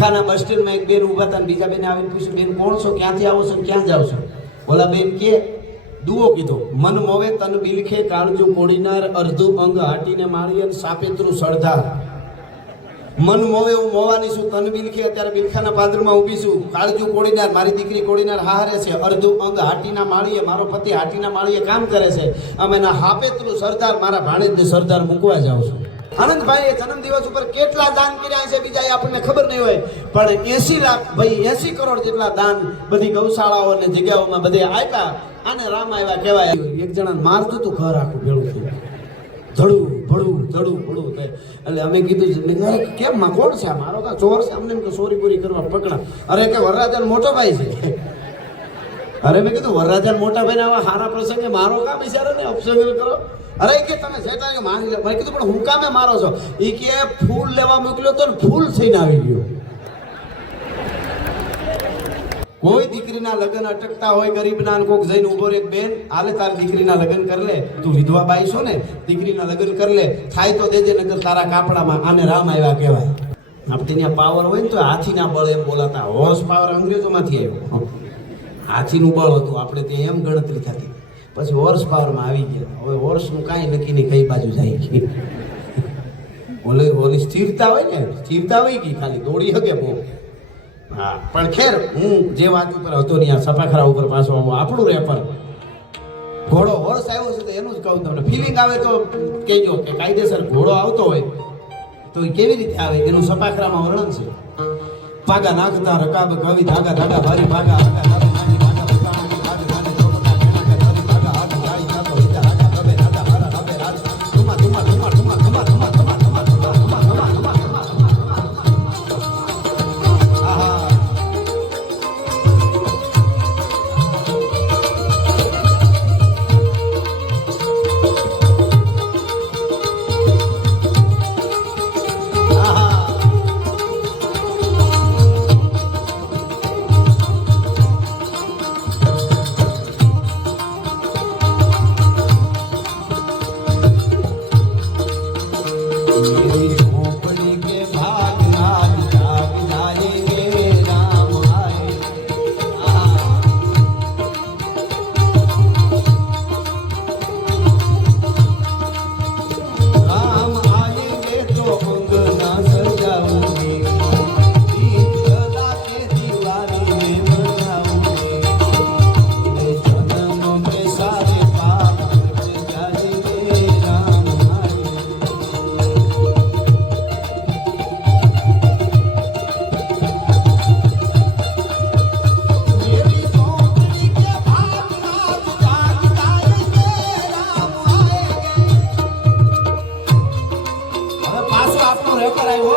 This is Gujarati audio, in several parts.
ભીલખાના બસ સ્ટેન્ડમાં એક બેન ઊભા હતા, બીજા બેન આવીને પૂછ્યું, બેન કોણ છો, ક્યાંથી આવો છો, ક્યાં જાવ છો? ઓલા બેન કે દુઓ કીધો, મન મોવે તન બિલખે કાળજુ કોડીનાર, અર્ધું અંગ હાટીને માળી અને સાપેત્રું સળધાર. મન મોવે હું મોવાની છું, તન બિલખે અત્યારે બિલખાના પાદરમાં ઊભી છું, કાળજુ કોડીનાર મારી દીકરી કોડીનાર હારે છે, અર્ધું અંગ હાટીના માળીએ મારો પતિ હાટીના માળીએ કામ કરે છે, અમે એના હાપેત્રું સરદાર મારા ભાણેજને સરદાર મૂકવા જાઉં છું. આનંદભાઈએ જન્મદિવસ ઉપર કેટલા દાન કર્યા છે બીજા આપણને ખબર નહીં હોય, પણ 80 લાખ ભાઈ 80 કરોડ જેટલા દાન બધી ગૌશાળાઓ અને જગ્યાઓમાં બધે આપ્યા. આને રામ આવ્યા કહેવાય. એક જણાને મારતું હતું, ઘર આખું ભેળું થયું, ધડું ભડું ધડું ભડું થાય. એટલે અમે કીધું કેમ માં કોણ છે, મારો કા ચોર છે? અમને કે ચોરી બોરી કરવા પકડા. અરે કે વરરાજા મોટો ભાઈ છે. અરે મેં કીધું વરરાજા મોટા ભાઈ ને આવા સારા પ્રસંગે મારો કા બિચારો ને અપસંગ કરો? અરે કે તમે જેઠાણી માની લો. મેં કીધું પણ હું કામે મારો છો? એ કે ફૂલ લેવા મોકલ્યો તો ને ફૂલ થઈને આવી ગયો. કોઈ દીકરીના લગ્ન અટકતા હોય ગરીબના, કોક જઈને ઉભો રે, બેન આલે તારી દીકરીના લગ્ન કર લે, તું વિધવા બાઈ છો ને, દીકરીના લગ્ન કર લે, થાય તો દેજે, નગર તારા કાપડામાં. આને રામ આવ્યા કહેવાય. આપણે ત્યાં પાવર હોય ને તો હાથીના બળ એમ બોલાતા. હોર્સ પાવર અંગ્રેજોમાંથી આવ્યો, હાથીનું બળ હતું, આપણે ત્યાં એમ ગણતરી થતી. પછી હોર્સ પાવરમાં આવી ગયા. હવે હોર્સનું કાંઈ નક્કી નહીં કઈ બાજુ જાય ગઈ. ઓલી સ્થિરતા હોય ને, સ્થિરતા હોય ગઈ, ખાલી દોડી શકે બહુ. હા, પણ ખેર હું જે વાત ઉપર હતો ને આ સફાખરા ઉપર પાછો આવો. આપણું રેપર ઘોડો હોર્સ આવ્યો છે તો એનું જ કહું તમને. ફિલિંગ આવે તો કહેજો કે કાયદેસર ઘોડો આવતો હોય તો એ કેવી રીતે આવે, એનું સફાખરામાં વર્ણન છે. પાગા નાખતા રકાબ કવિ ધાગા ધાગા ભારી ભાગા આગા ધાગા નાની ભાગા પકાણી ભાગ નાને ચોટકા કેણા કે ધરી ભાગા હાથ ગાઈ જાતો હિતા આગા ગબે નાતા હારા હવે રાજ ધુમા ધુમા ધુમા ધુમા ધુમા ધુમા ધુમા ધુમા ધુમા ધુમા ધુમા ધુમા. આહા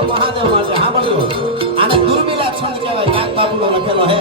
મહાદેવ માટે હા બોલો. આને દુર્મિલા છંદ કહેવાય. નાગ બાપુનો લખેલો હે.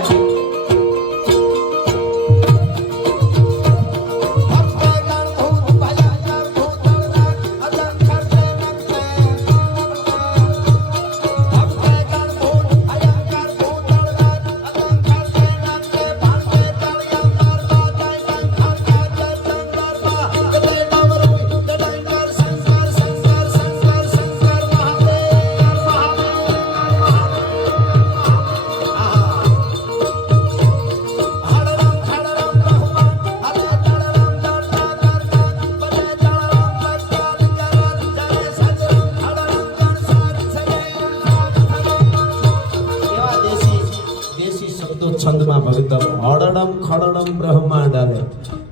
છંદમાં ભગતમ હળડમ ખળડમ બ્રહ્માંડ આવે.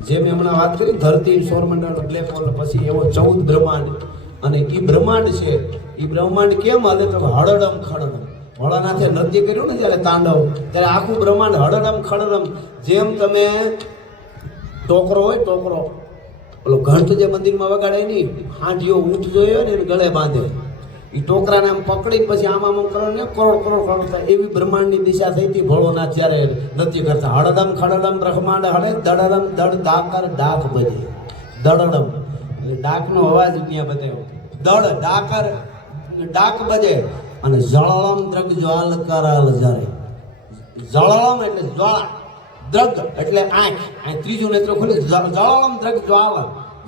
જેમ હમણાં વાત કરી ધરતી સૌરમંડળ બ્લેક હોલ પછી એવો 14 બ્રહ્માંડ. અને એ બ્રહ્માંડ છે, એ બ્રહ્માંડ કેમ હાલે તો હળડમ ખળડમ. ભોળાનાથે નૃત્ય કર્યું ને જ્યારે તાંડવ, ત્યારે આખું બ્રહ્માંડ હળડમ ખળડમ. જેમ તમે ટોકરો હોય, ટોકરો ઓલો ઘંટ જે મંદિરમાં વગાડે નહીં, હાંડિયો ઊંટ જોયો ને એને ગળે બાંધે, એ ટોકરાને આમ પકડી પછી આમ કરો ને કરોડ કરોડ કરોડ થાય. એવી બ્રહ્માંડની દિશા થઈ હતી ભોળોનાથ જ્યારે નૃત્ય કરતા. હળદમ ખડડમ બ્રહ્માંડ હળે દડડમ દડ દાકર ડાક બજે. દડડમ ડાકનો અવાજ ત્યાં બતાવ્યો. દડ ડાકર ડાક બજે અને જળળમ દ્રગ જ્વાલ કરાલ જરે. જળળમ એટલે જ્વાળા, દ્રગ એટલે આંખ, આ ત્રીજું નેત્ર ખોલી. જળળમ દ્રગ જ્વાલ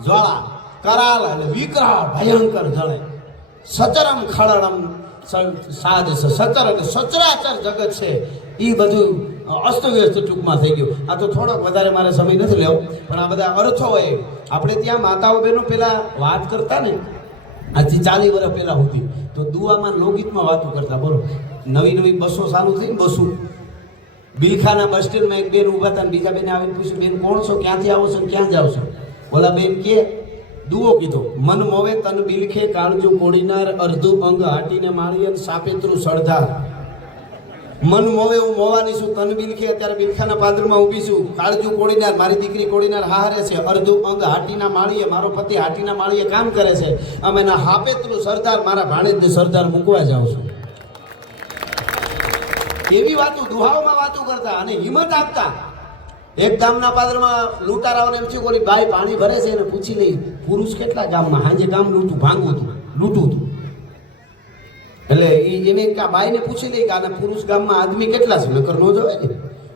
જ્વાળા, કરાલ એટલે વિકરાળ ભયંકર જળે. સચરમ ખળડમ સાજ છે, સચર અને સચરાચર જગત છે એ બધું અસ્તવ્યસ્ત ટૂંકમાં થઈ ગયું. આ તો થોડોક વધારે મારે સમય નથી લેવો, પણ આ બધા અર્થો હોય. આપણે ત્યાં માતાઓ બહેનો પેલા વાત કરતા ને, આજથી 40 વર્ષ પહેલા હતી, તો દુઆમાં લોકગીતમાં વાતો કરતા. બોલો, નવી બસો ચાલુ થઈ ને, બસો બિલખાના બસ સ્ટેન્ડમાં એક બેન ઊભા હતા ને બીજા બેને આવીને પૂછ્યું, બેન કોણ છો, ક્યાંથી આવો છો, ક્યાં જાઓ છો? ઓલા બેન કે દુઓ કીધો, મન મોવે તન બિલખે કાળજું કોડીનાર, અર્ધું અંગ હાટીને માળીએ સાપેત્રું સળધાર. મન મોવે હું મોવાની છું, તન બિલખે અત્યારે બિલખાના પાદરમાં ઊભી છું, કાળજું કોડીનાર મારી દીકરી કોડીનાર હારે છે, અર્ધું અંગ હાટીના માળીએ મારો પતિ હાટીના માળીએ કામ કરે છે, અમે એના હાપેત્રું સરદાર મારા ભાણેજને સરદાર મૂકવા જાઉં છું. એવી વાતો દુહાઓમાં વાતો કરતા અને હિંમત આપતા. એક ગામના પાદરમાં લૂંટારાઓને એમ થયું, ઓલી બાઈ પાણી ભરે છે એને પૂછી લઈ પુરુષ કેટલા ગામમાં, હાજે ગામ લૂંટું ભાંગવું હતું, લૂંટું હતું. એટલે એને બાઈને પૂછી લઈ કે આના પુરુષ ગામમાં આદમી કેટલા છે, નકર નો જોવે ને.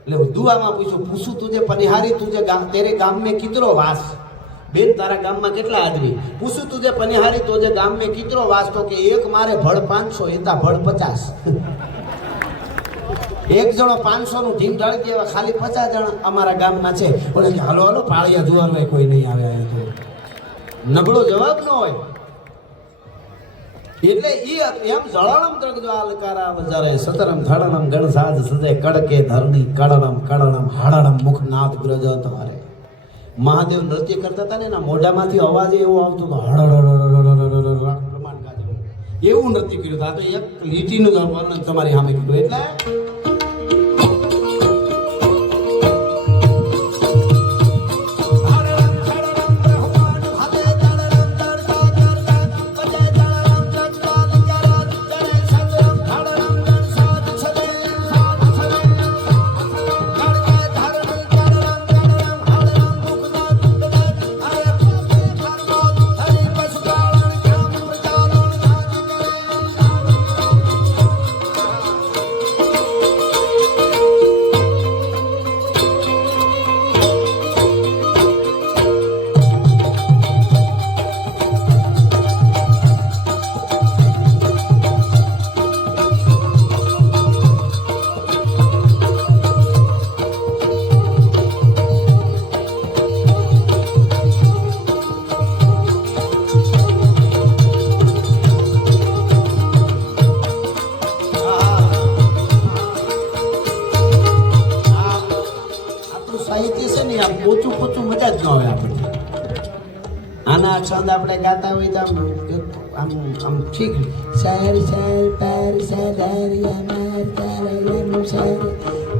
એટલે દુઆમાં પૂછ્યું, પૂછું તુજે પનિહારી તુજે તેરે ગામ મેં કિતરો વાસ. બેન તારા ગામમાં કેટલા આદમી? પૂછું તુજે પનિહારી તુજે ગામ મેં કિતરો વાસ. તો કે એક મારે ભળ 500, એતા ભળ 50. એક જણો 500 નું ઢીમ ઢાળી દે, ખાલી 50 જણ અમારા ગામમાં છે. બોલે કે હાલો હાલો પાળિયા જોવા કોઈ નહીં આવે. નબળો જવાબ ન હોય. એટલે ઈ એમ જળાણમ દ્રગજો આલકારા વજારે સતરમ ધડણમ ગણસાજ સજે કડકે ધરણી કડણમ કડણમ હાડણમ મુખ નાદ ગ્રજ તમારે. મહાદેવ નૃત્ય કરતા હતા ને, એના મોઢામાંથી અવાજ એવો આવતો હતો, હળહળ પ્રમાણ ગાજે એવું નૃત્ય કર્યું. આ તો એક લીટીનું વર્ણન તમારી સામે કીધું. એટલે આના છંદ આપણે ગાતા હોય તો આમ આમ ઠીક શાયર શાયર પાર સાદારી અમાર તારાનું શાયર.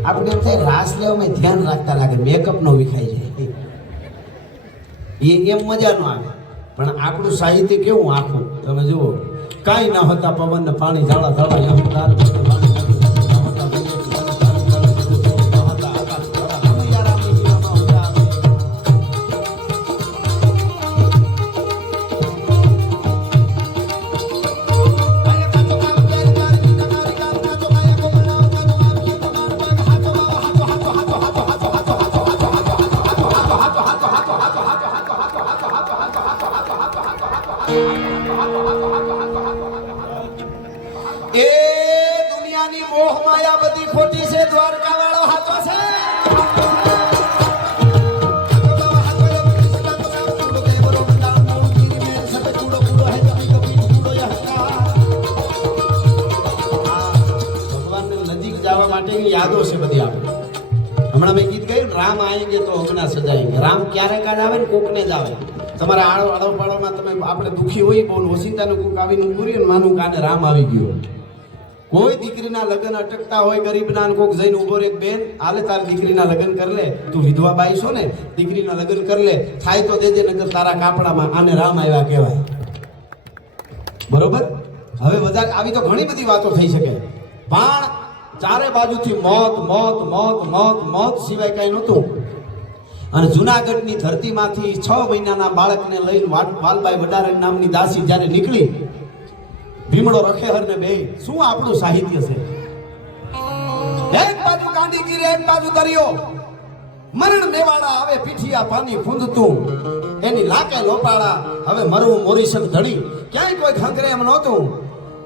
આપણે એમ થાય રાસ લેવામાં ધ્યાન રાખતા લાગે, મેકઅપ નો વિખાઈ જાય, એમ મજા ન આવે. પણ આપણું સાહિત્ય કેવું આખું તમે જુઓ, કાંઈ ન હતા પવન ને પાણી ઝાડા ઝાડા એ દુનિયાની મોહ માયા બધી ખોટી છે, દ્વારકા વાળો હાચો છે. ભગવાનની નજીક જવા માટેની યાદો છે બધી. આપણે હમણાં મેં ગીત ગાયું, રામ આએંગે તો અંગના સજાએંગે. રામ ક્યારેક જ આવે ને કોકને જ આવે. તમારા આડોપાડોમાં તમે આપણે દુઃખી હોય, બહુ ઓસિતાનું કોક આવીને પૂર્યું ને માનું કાને રામ આવી ગયો. કોઈ દીકરીના લગ્ન અટકતા હોય ગરીબના, કોક જઈને ઉભો રે, બેન હાલે તારી દીકરીના લગ્ન કર લે, તું વિધવા બાઈ છો ને, દીકરીના લગ્ન કર લે, થાય તો દેજે, નકર તારા કાપડામાં. આને રામ આવ્યા કહેવાય. બરોબર. હવે બધા આવી તો ઘણી બધી વાતો થઈ શકે, પણ ચારે બાજુથી મોત મોત મોત મોત મોત સિવાય કઈ નહોતું. અને જુનાગઢની ધરતીમાંથી 6 મહિનાના બાળકને લઈને વાલબાઈ વડારણ નામની દાસી જ્યારે નીકળી, ભીમડો રખેહર ને બે, શું આપણું સાહિત્ય છે. એક બાજુ કાંડીગીર, એક બાજુ દરિયો, મરણ મેવાડા આવે પીઠિયા પાણી ખૂંદતું, એની લાકે લોપાડા હવે મરવું મોરીસન ધડી. ક્યાંય કોઈ ખંગરે એમ નહોતું.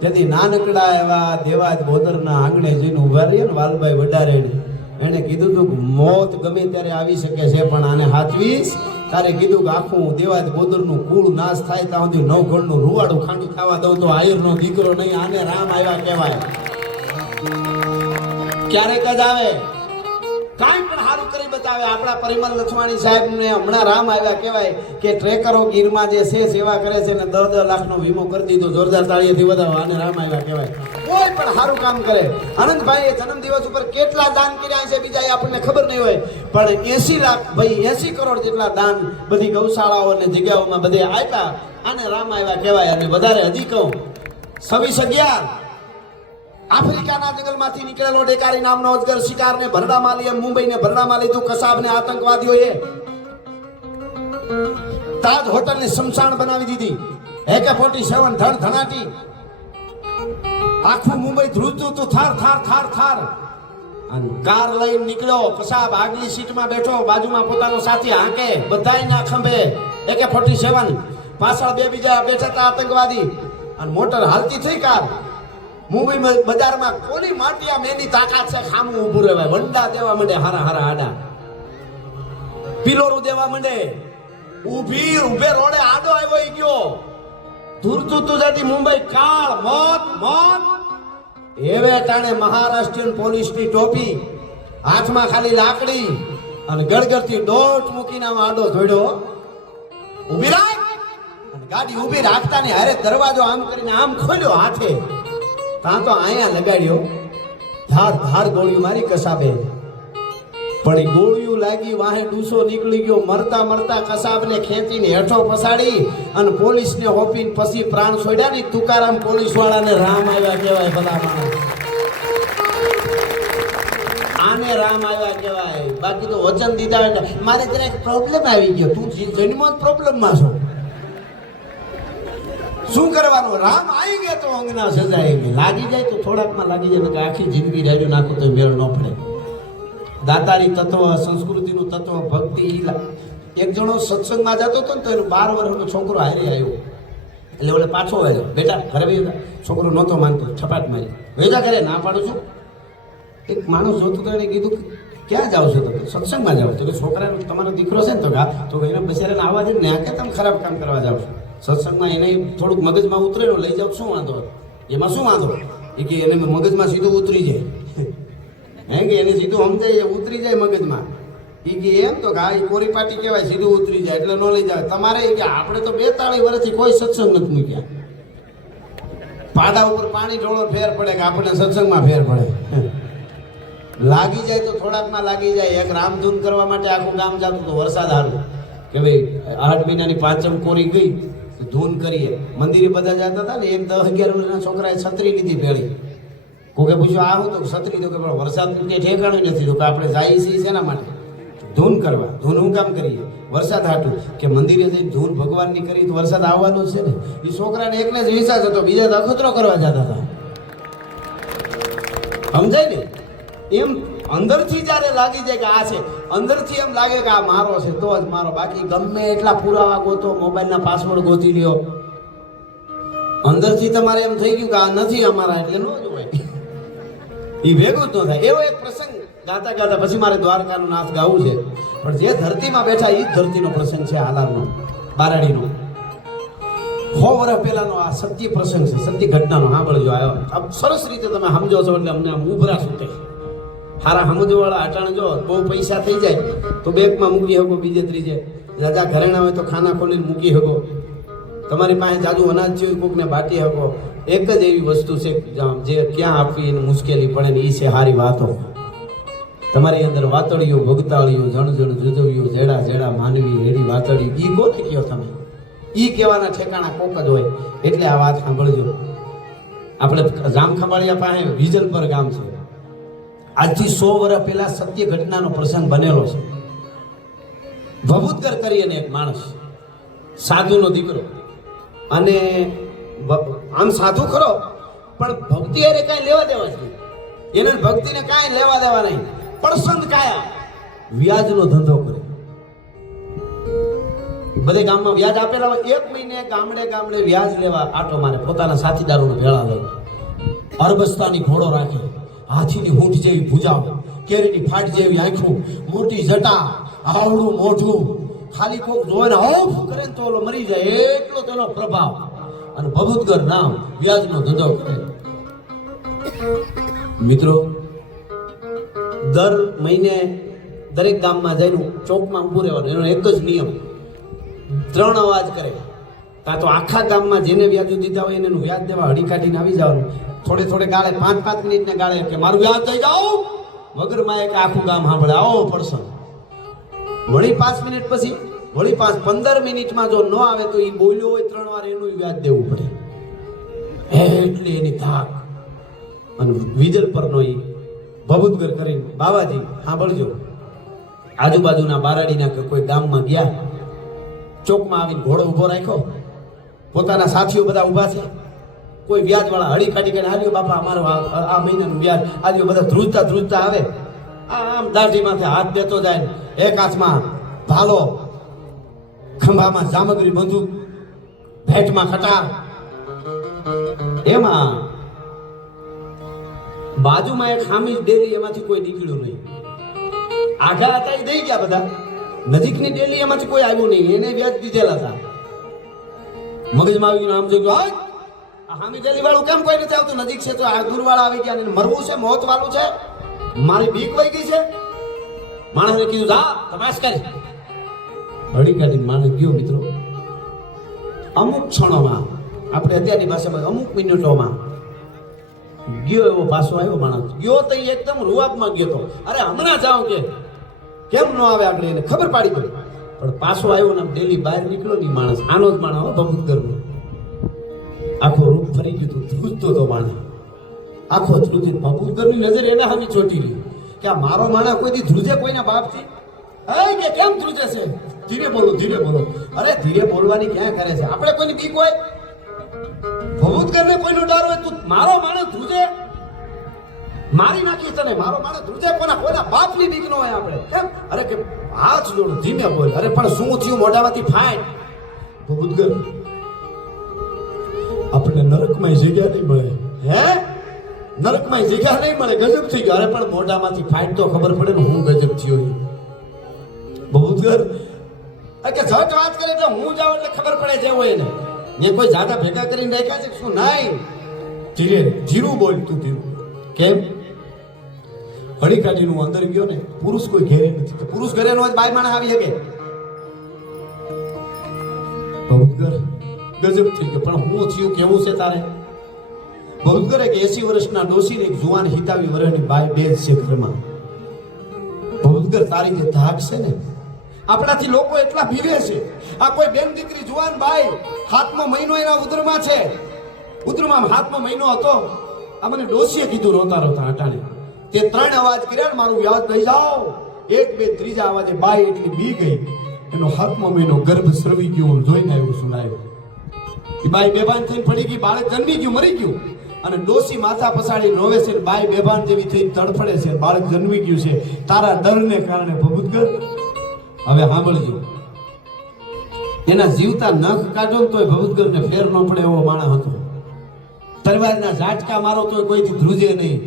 તેથી નાનકડા એવા દેવાજ બોદરના આંગણે જઈને ઉભા રહીએ ને વાલભાઈ વડારેણી, એને કીધું હતું કે મોત ગમે ત્યારે આવી શકે છે પણ આને હાચવીશ. તારે કીધું કે આખું દેવાજ બોદરનું કુળ નાશ થાય ત્યાં સુધી નવઘણનું રૂવાડું ખાંડું ખાવા દઉં તો આયરનો દીકરો નહીં. આને રામ આવ્યા કહેવાય. ક્યારેક જ આવે, કાંઈ પણ સારું કરી બતાવે. આપણા પરિમલ લક્ષ્મણી સાહેબને હમણાં રામ આવ્યા કહેવાય કે ટ્રેકરો ગીરમાં જે છે સેવા કરે છે ને 10 લાખનો વીમો કરી દીધો. જોરદાર તાળીઓથી વધાવો. આને રામ આવ્યા કહેવાય. કોઈ પણ સારું કામ કરે. આનંદભાઈએ જન્મદિવસ ઉપર કેટલા દાન કર્યા છે બીજા આપણને ખબર નહીં હોય, પણ 80 લાખ ભાઈ 80 કરોડ જેટલા દાન બધી ગૌશાળાઓ અને જગ્યાઓમાં બધે આપ્યા. આને રામ આવ્યા કહેવાય. અને વધારે હજી કહું, 26/11 આફ્રિકાના જંગલમાંથી નીકળેલો ડેકારી નામનો અજગર શિકારને ભરડામાં લઈ મુંબઈને ભરડામાં લીધું. કસાબને આતંકવાદીઓએ તાજ હોટલને શમશાન બનાવી દીધી. AK-47 ધણધણાટી આખું મુંબઈ ધ્રુજતું હતું. થાર થાર થાર થાર અને કાર લઈને નીકળ્યો. કસાબ આગલી સીટમાં બેઠો, બાજુમાં પોતાનો સાથી હાંકે. બધાયના ખંભે AK-47, પાછળ બે બીજા બેઠા હતા આતંકવાદી. અને મોટર હાલતી થઈ કાર. મુંબઈ બજારમાં કોની માટિયા મેની તાકાત છે ખામું ઊભું રહેવાય. વંડા દેવા માંડે, હારા હારા આડા પિલોરું દેવા માંડે. ઉભે રોડે આડો આવ્યો ઈ ગયો. ધૂરતું જતી મુંબઈ કાળ મોત મોત. એવે ટાણે મહારાષ્ટ્રીયન પોલીસની ટોપી, હાથમાં ખાલી લાકડી અને ગળગળતી દોટ મૂકીને આડો ધોડ્યો. ઊભી રાખ. અને ગાડી ઊભી રાખતા ની હારે દરવાજો આમ કરીને આમ ખોલ્યો હાથે. ત્યાં તો અહીંયા લગાડ્યો. ધાર ધાર ગોળીઓ મારી કસાબે. પણ એ ગોળીઓ લાગી, વાહે ડૂસો નીકળી ગયો. મરતા મરતા કસાબને ખેંચીને હેઠો પસાડી અને પોલીસને હોપીને પછી પ્રાણ છોડ્યા. ને તુકારામ પોલીસ વાળાને રામ આવ્યા કહેવાય. બધા માણસ આને રામ આવ્યા કહેવાય. બાકી તો વચન દીધા હોય મારે જરા એક પ્રોબ્લેમ આવી ગયો. તું જન્મ જ પ્રોબ્લેમમાં છો. શું કરવાનું? રામ આવી ગયા તો અંગના સજાઈ ગઈ. લાગી જાય તો થોડાકમાં લાગી જાય. આખી જિંદગી રાડ્યું નાખું તો મેળ ન પડે. દાતારી તત્વ, સંસ્કૃતિનું તત્વ, ભક્તિ. એક જણો સત્સંગમાં જતો હતો ને તો એનો 12 વર્ષનો છોકરો હારે આવ્યો. એટલે ઓલે પાછો આવ્યો. બેટા ઘરે બેઠા. છોકરો નહોતો માનતો, છપાટ મારી વેજા ઘરે ના પાડું છું. એક માણસ જોતો તો એને કીધું ક્યાં જાઓ છો તમે? સત્સંગમાં જાઓ. તો કે છોકરાનો તમારો દીકરો છે ને? તો એને બિચારાને આવા દે ને કે તમે ખરાબ કામ કરવા જાઓ છો. સત્સંગમાં એને થોડુંક મગજમાં ઉતરેલો લઈ જાવ શું વાંધો? એમાં શું વાંધો? એ કે એને મગજમાં સીધું ઉતરી જાય. હે કે એને સીધું સમજાય ઉતરી જાય મગજમાં. એ કે એમ તો કે આ કોરી પાટી કહેવાય, સીધું ઉતરી જાય એટલે ન લઈ જાય. તમારે કે આપણે તો 42 વર્ષથી કોઈ સત્સંગ નથી મૂક્યા. પાડા ઉપર પાણી ઢોળો ફેર પડે કે આપણને સત્સંગમાં ફેર પડે. લાગી જાય તો થોડાકમાં લાગી જાય. એક રામધૂન કરવા માટે આખું ગામ જતું હતું. વરસાદ હારું કે ભાઈ 8 મહિનાની પાંચમ કોરી ગઈ, ધૂન કરીએ. મંદિરે બધા જતા હતા ને. એક 10-11 વર્ષના છોકરાએ છત્રી લીધી ભેળી. કોકે પૂછ્યું આ હું તો છત્રી? તો કે વરસાદ કે ઠેકાણું નથી. તો કે આપણે જઈએ છીએ શેના માટે? ધૂન કરવા. ધૂન હું કામ કરીએ? વરસાદ હાટું. કે મંદિરે જઈને ધૂન ભગવાનની કરી તો વરસાદ આવવાનો છે ને. એ છોકરાને એકને જ વિશ્વાસ હતો, બીજા તો અખતરો કરવા જતા હતા. સમજાય ને? એમ અંદરથી જ્યારે લાગી જાય કે આ છે, અંદરથી એમ લાગે કે આ મારો છે તો જ મારો. બાકી ગમે એટલા પુરાવા ગોતો, મોબાઈલના પાસવર્ડ ગોતી લ્યો, અંદરથી તમારે એમ થઈ ગયું કે આ નથી અમારા એટલે ન જોવાય. એ ભેગું જ ન થાય. એવો એક પ્રસંગ ગાતા ગાતા પછી મારે દ્વારકાનું નાથ ગાવું છે. પણ જે ધરતીમાં બેઠા એ જ ધરતીનો પ્રસંગ છે. હાલારનો, બારાડીનો. 100 વર્ષ પહેલાનો આ સત્ય પ્રસંગ છે. સત્ય ઘટનાનો સાંભળજો. આવ્યો સરસ રીતે તમે સમજો છો એટલે અમને આમ ઉભરા છૂટે. હારા સમજવાળા અટાણે જો બહુ પૈસા થઈ જાય તો બેંકમાં મૂકી શકો, બીજે ત્રીજે. રાજા ઘરેણા હોય તો ખાના ખોલીને મૂકી શકો. તમારી પાસે જાજુ અનાજ છે કોકને બાટી શકો. એક જ એવી વસ્તુ છે જે ક્યાં આપવી એને મુશ્કેલી પડે ને એ છે હારી વાતો. તમારી અંદર વાતળીઓ, ભગતાળીઓ, જણ જુજવ્યો, જેડા જેડા માનવી, હેડી વાતળીઓ, ઈ ગોતી ગયો તમે. ઈ કહેવાના ઠેકાણા કોક જ હોય. એટલે આ વાત સાંભળજો. આપણે જામખંભાળિયા પાસે વિજલપર ગામ છે. આજથી 100 વર્ષ પહેલા સત્ય ઘટનાનો પ્રસંગ બનેલો છે. ભભૂતગર કરીને એક માણસ, સાધુનો દીકરો. અને આમ સાધુ ખરો પણ ભક્તિ એને કાંઈ લેવા દેવા જ નહીં. એને ભક્તિને કાંઈ લેવા દેવા નહીં. પણ સંત કાયા વ્યાજનો ધંધો કરે. બધે ગામમાં વ્યાજ આપેલા હોય, 1 મહિને ગામડે ગામડે વ્યાજ લેવા આટો મારે, પોતાના સાથીદારોને ભેળા લઈ. અરબસ્તાની ઘોડો રાખે, હાથીની હૂંઠ જેવી ભુજાઓ, કેરીની ફાટ જેવી આંખો, મોટી જટા, આવડું મોઢું, ખાલી કોક જોઈને ઓફ કરે તો ઓલો મરી જાય એટલો તેનો પ્રભાવ. અને ભભૂતગર નામ વ્યાજનો ધંધો કરે. મિત્રો, દર મહિને દરેક ગામમાં જઈને ચોકમાં ઊભું રહેવાનું. એનો એક જ નિયમ, 3 અવાજ કરે. કાં તો આખા ગામમાં જેને વ્યાજ દીધા હોય એનું વ્યાજ દેવા હળી કાઢીને આવી જવાનું. થોડે થોડે ગાળે 5-5 મિનિટને ગાળે કે મારું વ્યાજ દઈ જાઓ. વગરમાં એક આખું ગામ સાંભળે આવો પડશે. વળી 5 મિનિટ પછી વળી 15 મિનિટમાં જો ન આવે તો એ બોલ્યો હોય 3 વાર એનું વ્યાજ દેવું પડે. એટલી એની ધાક. અને વિજલ પરનો એ ભભૂતગર કરીને બાવાજી સાંભળજો, આજુબાજુના બારાડીના કે કોઈ ગામમાં ગયા, ચોકમાં આવીને ઘોડો ઊભો રાખ્યો, પોતાના સાથીઓ બધા ઊભા છે, કોઈ વ્યાજવાળા હળી કાઢી કરીને આલ્યો બાપા અમારું આ મહિનાનું વ્યાજ આલ્યો. બધા ધ્રુજતા ધ્રુજતા આવે, આમ દાઢીમાંથી હાથ દેતો જાય, એક હાથમાં ભાલો, ખંભામાં જામગરી બંદૂક, ભેટમાં કટાર. એમાં બાજુમાં એક ખામી ડેલી, એમાંથી કોઈ નીકળ્યું નહીં. આઘા હતા એ દઈ ગયા બધા, નજીકની ડેલી એમાંથી કોઈ આવ્યું નહીં, એને વ્યાજ દીધેલા હતા. મગજમાં આવી ગયું, આમ જોયું આ હામી ડેલી વાળું કેમ કોઈ નથી આવતું, નજીક છે તો આ દૂર વાળા આવી ગયા, અને મરવું છે, મોત વાળું છે, મારી બીક વહી ગઈ છે. માણસને કીધું જા તપાસ કરી. હળી કાઢીને માણસ ગયો. મિત્રો, અમુક ક્ષણોમાં, આપણે અત્યારની ભાષામાં અમુક મિનિટોમાં ગયો, એવો પાછો આવ્યો માણસ. ગયો તો એકદમ રૂઆબમાં ગયો તો, અરે હમણાં જાઓ કે કેમ ન આવે, આપણે એને ખબર પાડી ગઈ. પણ પાછો આવ્યો ને ડેલી બહાર નીકળ્યો નહીં માણસ. આનો જ માણસ હો, ભભૂતગરનો. આખો રૂપ ફરી ગયું હતું, ધ્રુજતો હતો માણસ, આખો ધ્રુજી. ભભૂતગરની નજર એને હામી ચોટી ગઈ કે આ મારો માણસ કોઈથી ધ્રુજે કોઈના બાપથી? કે કેમ ધ્રુજે છે? ધીરે બોલો, ધીરે બોલો. અરે ધીરે બોલવાની ક્યાં કરે છે? આપણે કોઈની બીક હોય? ભભૂતગરને કોઈનો ડર હોય? તું મારો માણસ ધ્રુજે, મારી નાખી તને. મારો માણસ ધ્રુજે, કોઈના બાપની બીક ન હોય આપણે. કેમ? અરે કે હાથ જોડો, ધીમે બોલ. અરે પણ શું થયું? મોઢામાંથી ફાઈન. ભભૂતગર, આપણે નરકમાં જગ્યા નહીં મળે. હે? નરકમાં જગ્યા નહીં મળે? ગજબ થઈ ગયો. અરે પણ મોઢામાંથી ફાઈન તો ખબર પડે ને હું ગજબ થયો. ભભૂતગર કે ઝટ વાત કરે એટલે હું જાઉં એટલે ખબર પડે જે હોય એને. ને કોઈ જાગા ભેગા કરીને રાખ્યા છે શું? નહીં. ધીરે ધીરું બોલ તું, ધીરું. કેમ? હળી કાઢીને હું અંદર ગયો ને, પુરુષ કોઈ ઘેરે નથી. પુરુષ ઘરે નો બાય માણસ આવી શકે? ભભૂતગર ગજબ થઈ ગયો. પણ હું થયું કેવું છે તારે? ભભૂતગર એક 80 વર્ષના ડોશીને એક જુવાન હિતાવી વર્ષની બાય બે છે ઘરમાં. ભભૂતગર તારી જે ધાક છે ને, આપણાથી લોકો એટલા ભીવે છે. આ કોઈ બેન દીકરી જુવાન બાઈ, 7મો મહિનો એના ઉદરમાં છે, ઉદરમાં 7મો મહિનો હતો. આ મને ડોશીએ કીધું રોતા રોતા હટાણે. તે 3 અવાજ કર્યા, મારું વ્યાજ દઈ જાઓ. 1 2 ત્રીજા અવાજે બાઈ એટલી બી ગઈ, એનો 7મો મહિનો ગર્ભ સ્રવી ગયો. જોઈને આવ્યું સુનાયું. એ બાઈ બેભાન થઈને પડી ગઈ, બાળક જન્મી ગયું, મરી ગયું. અને ડોશી માથા પસાડી રોવે છે, બાઈ બેભાન જેવી થઈ તડફડે છે, બાળક જન્મી ગયું છે તારા ડરને કારણે. ભભૂતગર હવે સાંભળજો, એના જીવતા નખ કાઢો તોય ભભૂતગરને ફેર ન પડે એવો માણસ હતો. તલવારના ઝાટકા મારો તોય કોઈથી ધ્રુજે નહીં.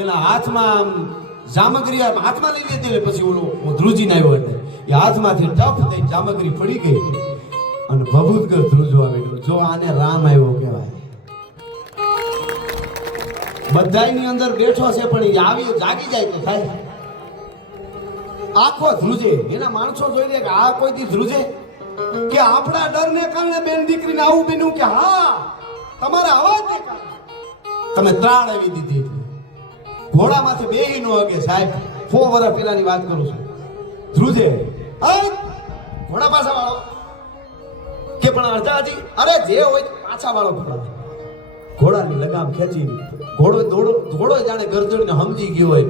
એના હાથમાં જામગરી હાથમાં લઈ લીધી, પછી ઓલો ધ્રુજીને આવ્યો એટલે એ હાથમાંથી ટફ થઈ જામગરી પડી ગઈ અને ભભૂતગર ધ્રુજવા બેઠો. જો આને રામ આવ્યો કહેવાય. બધાની અંદર બેઠો છે પણ એ આવી જાગી જાય તો થાય. આખો ધ્રુજે. એના માણસો જોઈ લે કે આ કોઈથી ધ્રુજે? કે આપણા ડરને કારણે બેન દીકરીને આવું બન્યું કે હા તમારા અવાજને કારણે તમે ત્રાણ આવી દીધી. ઘોડામાંથી બેહી નો હગે સાહેબ. 4 વર્ષ પહેલાની વાત કરું છું. ધ્રુજે ઘોડા પાછા વાળો કે પણ અડધાથી અરે જે હોય પાછા વાળો ઘોડાની લગામ ખેંચી. ઘોડો જાણે ગરજણને સમજી ગયો હોય.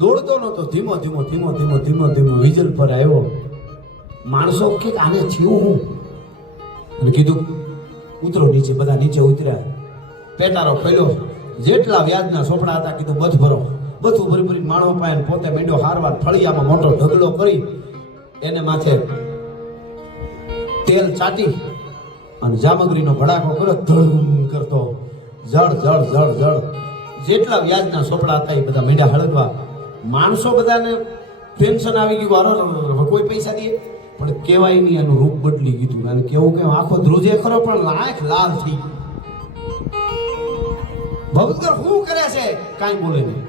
દોડતો નતો, ધીમો ધીમો ધીમો ધીમો ધીમો ધીમો વિજલ પર આવ્યો. માણસો કે આને થયું હું? અને કીધું ઉતરો નીચે. બધા નીચે ઉતર્યા. પેટારો ખોલ્યો. જેટલા વ્યાજના સોપડા હતા કીધું બધ ભરો. બધું ભરી ભરી માણો પાય. પોતે મેંડો હારવાર ફળિયામાં મોટો ઢગલો કરી એને માથે તેલ ચાટી અને જામગરીનો ભડાકો કર્યો, ધડુમ કરતો, જળ જળ જળ જળ. જેટલા વ્યાજના સોપડા હતા એ બધા મીંડા હળગવા. માણસો બધાને ટેન્શન આવી ગયું, વારો કોઈ પૈસા દે પણ કહેવાય નહીં, એનું રૂપ બદલી ગયું. અને કેવું કે આખો ધ્રુજે ખરો પણ આંખ લાલ થઈ ગઈ. ભવતગર શું કરે છે કાંઈ બોલે નહીં.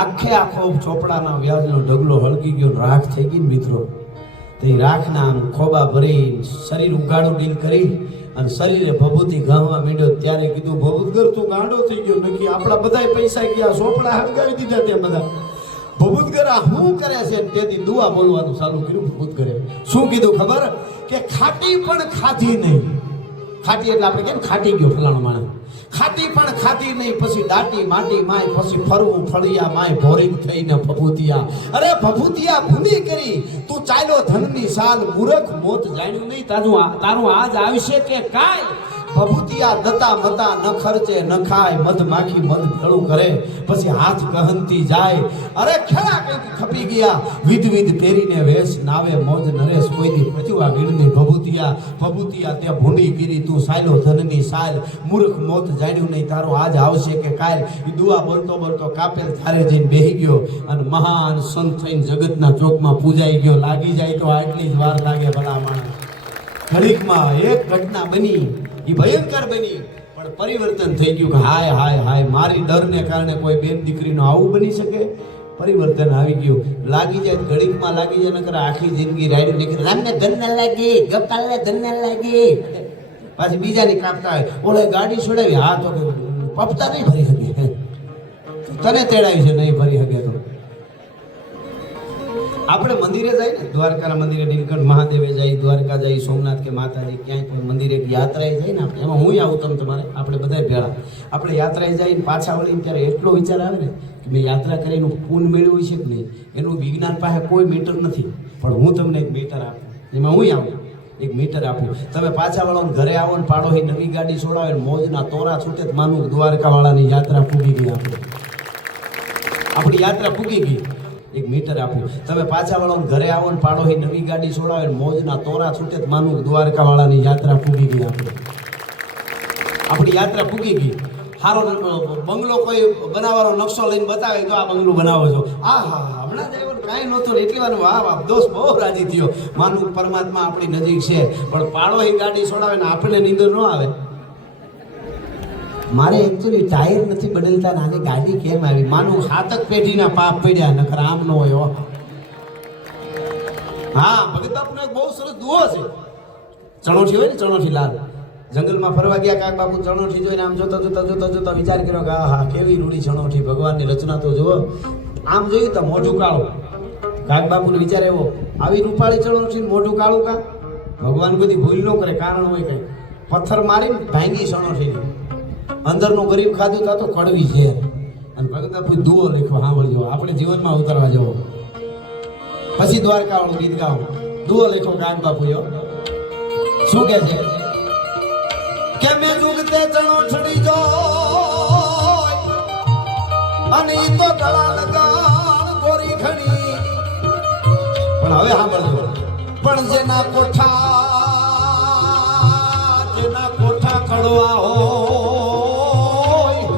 આખો ચોપડાના વ્યાજનો ઢગલો હળગી ગયો, રાખ થઈ ગઈ. મિત્રો તે રાખના ખોબા ભરી શરીર ઉગાડું ડીલ કરી અને શરીરે ભભૂતિ ગામવા માંડ્યો. ત્યારે કીધું, ભભૂતગર તું ગાંડો થઈ ગયો નક્કી, આપણા બધા પૈસા ગયા, સોપડા હળગાવી દીધા તે બધા. ભભૂતગર આ શું કરે છે? તેથી દુઆ બોલવાનું ચાલુ કર્યું. ભભૂતગરે શું કીધું ખબર? કે ખાટી પણ ખાધી નહીં. ખાટી એટલે આપણે કેમ ખાટી ગયો ફલાણો માણસ, ખાટી પણ ખાધી નહીં. પછી દાટી માટી માય, પછી ફરવું ફળિયા માય, ભોરિંગ થઈને ભભૂતિયા. અરે ભભૂતિયા ભૂમિ કરી, તું ચાલ્યો ધનની સાલ, મૂર્ખ મોત જાણ્યું નહીં તારું આજ આવશે કે કાય. ભભૂતિયા દતા મતા ન ખર્ચે ન ખાય, મધ માખી મધ ભેળું કરે, પછી હાથ કહનતી જાય. અરે ખેડા કંઈક ખપી ગયા, વિધ પહેરીને વેશ નાવે મોજ નરેશ, કોઈ દી પચવા ગીડની ભભૂતિયા તે ભૂંડી ગીરી, તું સાયલો ધનની સાલ, મૂર્ખ મોત જાણ્યું નહીં તારો આજ આવશે કે કાલ. એ દુઆ બોલતો બોલતો કાપેલ થારે જઈને બેહી ગયો અને મહાન સંત થઈને જગતના ચોકમાં પૂજાઈ ગયો. લાગી જાય તો આટલી જ વાર લાગે ભલા માણસ. ઘડીકમાં એક ઘટના બની, એ ભયંકર બની, પણ પરિવર્તન થઈ ગયું. કે હાય હાય હાય, મારી ડરને કારણે કોઈ બેન દીકરીનો આવું બની શકે? પરિવર્તન આવી ગયું. લાગી જાય ઘડીકમાં લાગી જાય, નકર આખી જિંદગી રાડી નીકળી. રામને ધન ના લાગી, ગપાલને ધન ના લાગી, પાછી બીજાની કાપતા હોય. ઓલે ગાડી છોડાવી, હા તો કે પપતા નહીં ભરી શકે, તને તેડાવી છે નહીં ભરી શકે. તો આપણે મંદિરે જાય ને, દ્વારકાના મંદિરે નીલકંઠ મહાદેવે જાય, દ્વારકા જાય, સોમનાથ કે માતાજી ક્યાંય કોઈ મંદિરે યાત્રાએ જાય ને, આપણે એમાં હું આવું તમારે આપણે બધા ભેળા આપણે યાત્રાએ જઈને પાછા વળીને ત્યારે એટલો વિચાર આવે ને કે મેં યાત્રા કરીને પૂન મેળવ્યું છે કે નહીં. એનું વિજ્ઞાન પાસે કોઈ મીટર નથી, પણ હું તમને એક મીટર આપું. એમાં હું આવું એક મીટર આપું. તમે પાછા વળો ઘરે આવો ને પાડો એ નવી ગાડી છોડાવે ને મોજના તોરા છૂટે જ માનું દ્વારકાવાળાની યાત્રા પૂગી ગઈ. આપણી યાત્રા પૂગી ગઈ. એક મીટર આપું. તમે પાછા વળો ઘરે આવો ને પાડો એ નવી ગાડી છોડાવે ને મોજના તોરા છૂટે જ માનું દ્વારકાવાળાની યાત્રા પૂગી ગઈ. આપણી યાત્રા પૂગી ગઈ. સારો બંગલો કોઈ બનાવવાનો નકશો લઈને બતાવે તો આ બંગલો બનાવો છો, આ હા હમણાં જ આવ્યો કાંઈ નહોતું ને એટલી વાર વાહ વાહ દોસ્ત બહુ રાજી થયો. માનું પરમાત્મા આપણી નજીક છે, પણ પાડો એ ગાડી છોડાવે ને આપણને નીંદર ન આવે. મારે એકચ્યુઅલી ટાયર નથી બદલતા ને આની ગાડી કેમ આવી? માનું હાથક પેઢીના પાપ પડ્યા, નકર આમ ન હોય. હા, ભગત બાપુનો એક બહુ સરસ દુહો છે. ચણોઠી હોય ને, ચણોઠી લાલ જંગલમાં ફરવા ગયા. કાક બાપુ ચણોઠી જોઈને આમ જોતા વિચાર કર્યો કે હા કેવી રૂડી ચણોઠી, ભગવાનની રચના તો જુઓ. આમ જોયું તો મોઢું કાળું. કાક બાપુને વિચાર એવો, આવી રૂપાળી ચણોઠી મોઢું કાળું કા? ભગવાન બધી ભૂલ ન કરે, કારણ હોય કઈ. પથ્થર મારીને ભાંગી ચણોઠી, અંદરનું ગરીબ ખાધું તા તો કડવી ઝેર. અને ભગત બાપુ દુઓ લખ્યો, સાંભળજો, આપણે જીવનમાં ઉતારવા જવો. પછી દ્વારકા વાળું ગીત ગાઓ, દુઓ લખ્યો કાક બાપુ. શું કે છે કે મેં જુગતે ચણોઠડી જો અને ઈ તો ગળા લગાડ ગોરી ખણી. પણ હવે સાંભળજો, પણ જેના કોઠા કડવા હોય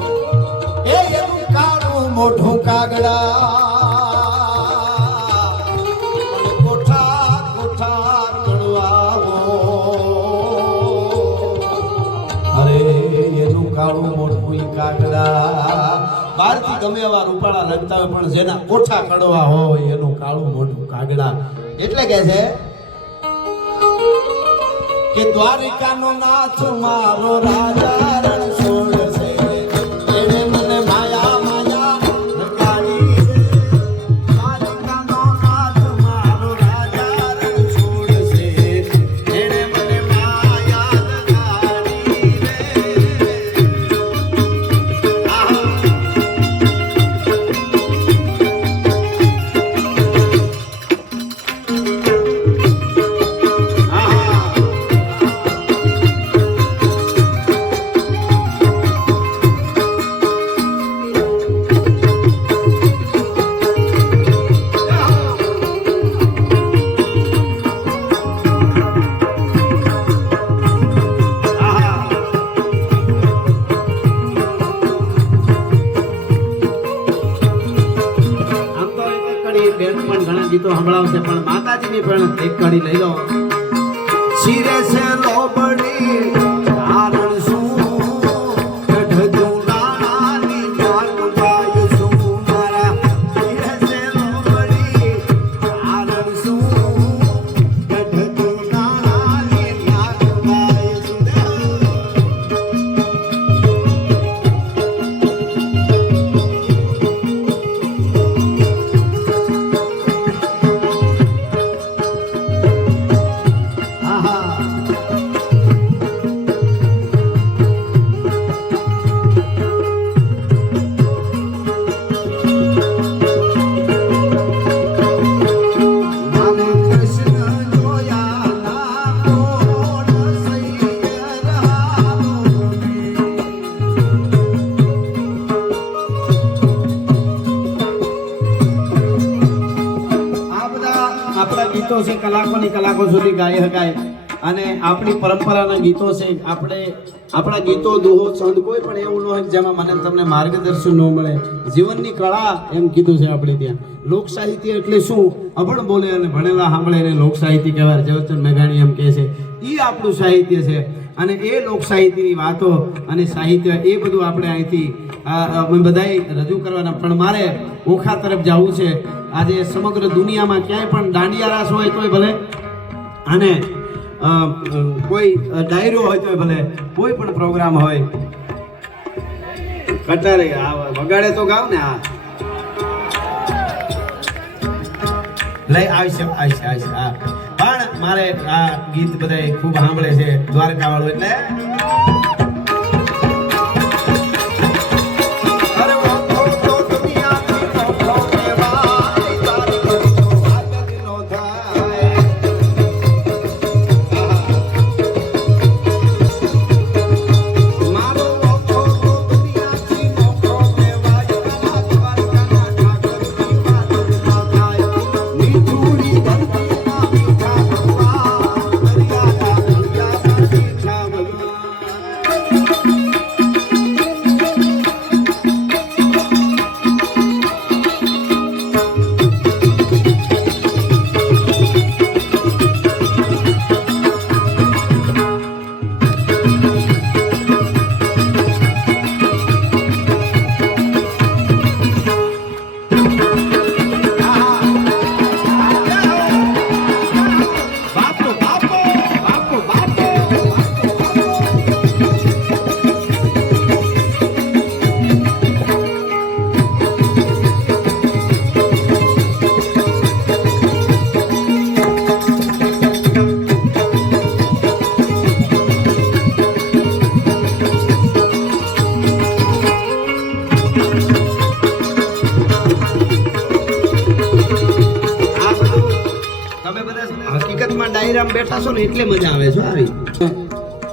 એ એનું કાળું મોઢું કાગડા. કાળું મોટું કાગડા. બહારથી ગમે એવા રૂપાળા લગતા હોય, પણ જેના કોઠા કડવા હોય એનું કાળું મોટું કાગડા. એટલે કે છે કે દ્વારિકાનો નાથ મારો રાજા રણ છોડશે, એને મને માયા માયા રગાડી. દ્વારિકાનો નાથ મારો રાજા રણ છોડશે, એને મને માયા રગાડી. મારી બેન પણ ઘણા ગીતો સંભળાવશે, પણ માતાજીની પણ એક કડી લઈ લો. શિરે છે લોબડી કારણ શું ગઢ જુનાની જાગ ગાય શું મારા. શિરે છે લોબડી કારણ શું ગઢ જુનાની જાગ ગાય શું. આપણા ગીતો છે કલાકોની કલાકો સુધી ગાઈ શકાય અને આપણી પરંપરાના ગીતો છે. આપણા ગીતો દુહો છંદ કોઈ પણ એવું ન હોય જેમાં મને તમને માર્ગદર્શન ન મળે. જીવનની કળા એમ કીધું છે આપણે ત્યાં. લોક સાહિત્ય એટલે શું? અભણ બોલે અને ભણેલા સાંભળે એને લોક સાહિત્ય કહેવાય. ઝવેરચંદ મેઘાણી એમ કહે છે એ આપણું સાહિત્ય છે. અને એ લોક સાહિત્યની વાતો અને સાહિત્ય એ બધું આપણે અહીંથી અમે બધાય રજૂ કરવાના. પણ મારે ઓખા તરફ જવું છે. આજે સમગ્ર દુનિયામાં ક્યાંય પણ દાંડિયા રાસ હોય તોય ભલે, અને કોઈ ડાયરો હોય તોય ભલે, કોઈ પણ પ્રોગ્રામ હોય, કટારે વગાડે તો ગાવ ને. આ લઈ આવશે હા. પણ મારે આ ગીત બધા ખૂબ સાંભળે છે દ્વારકા વાળું એટલે ડાયરામાં બેઠા છો ને એટલે મજા આવે છે. આવી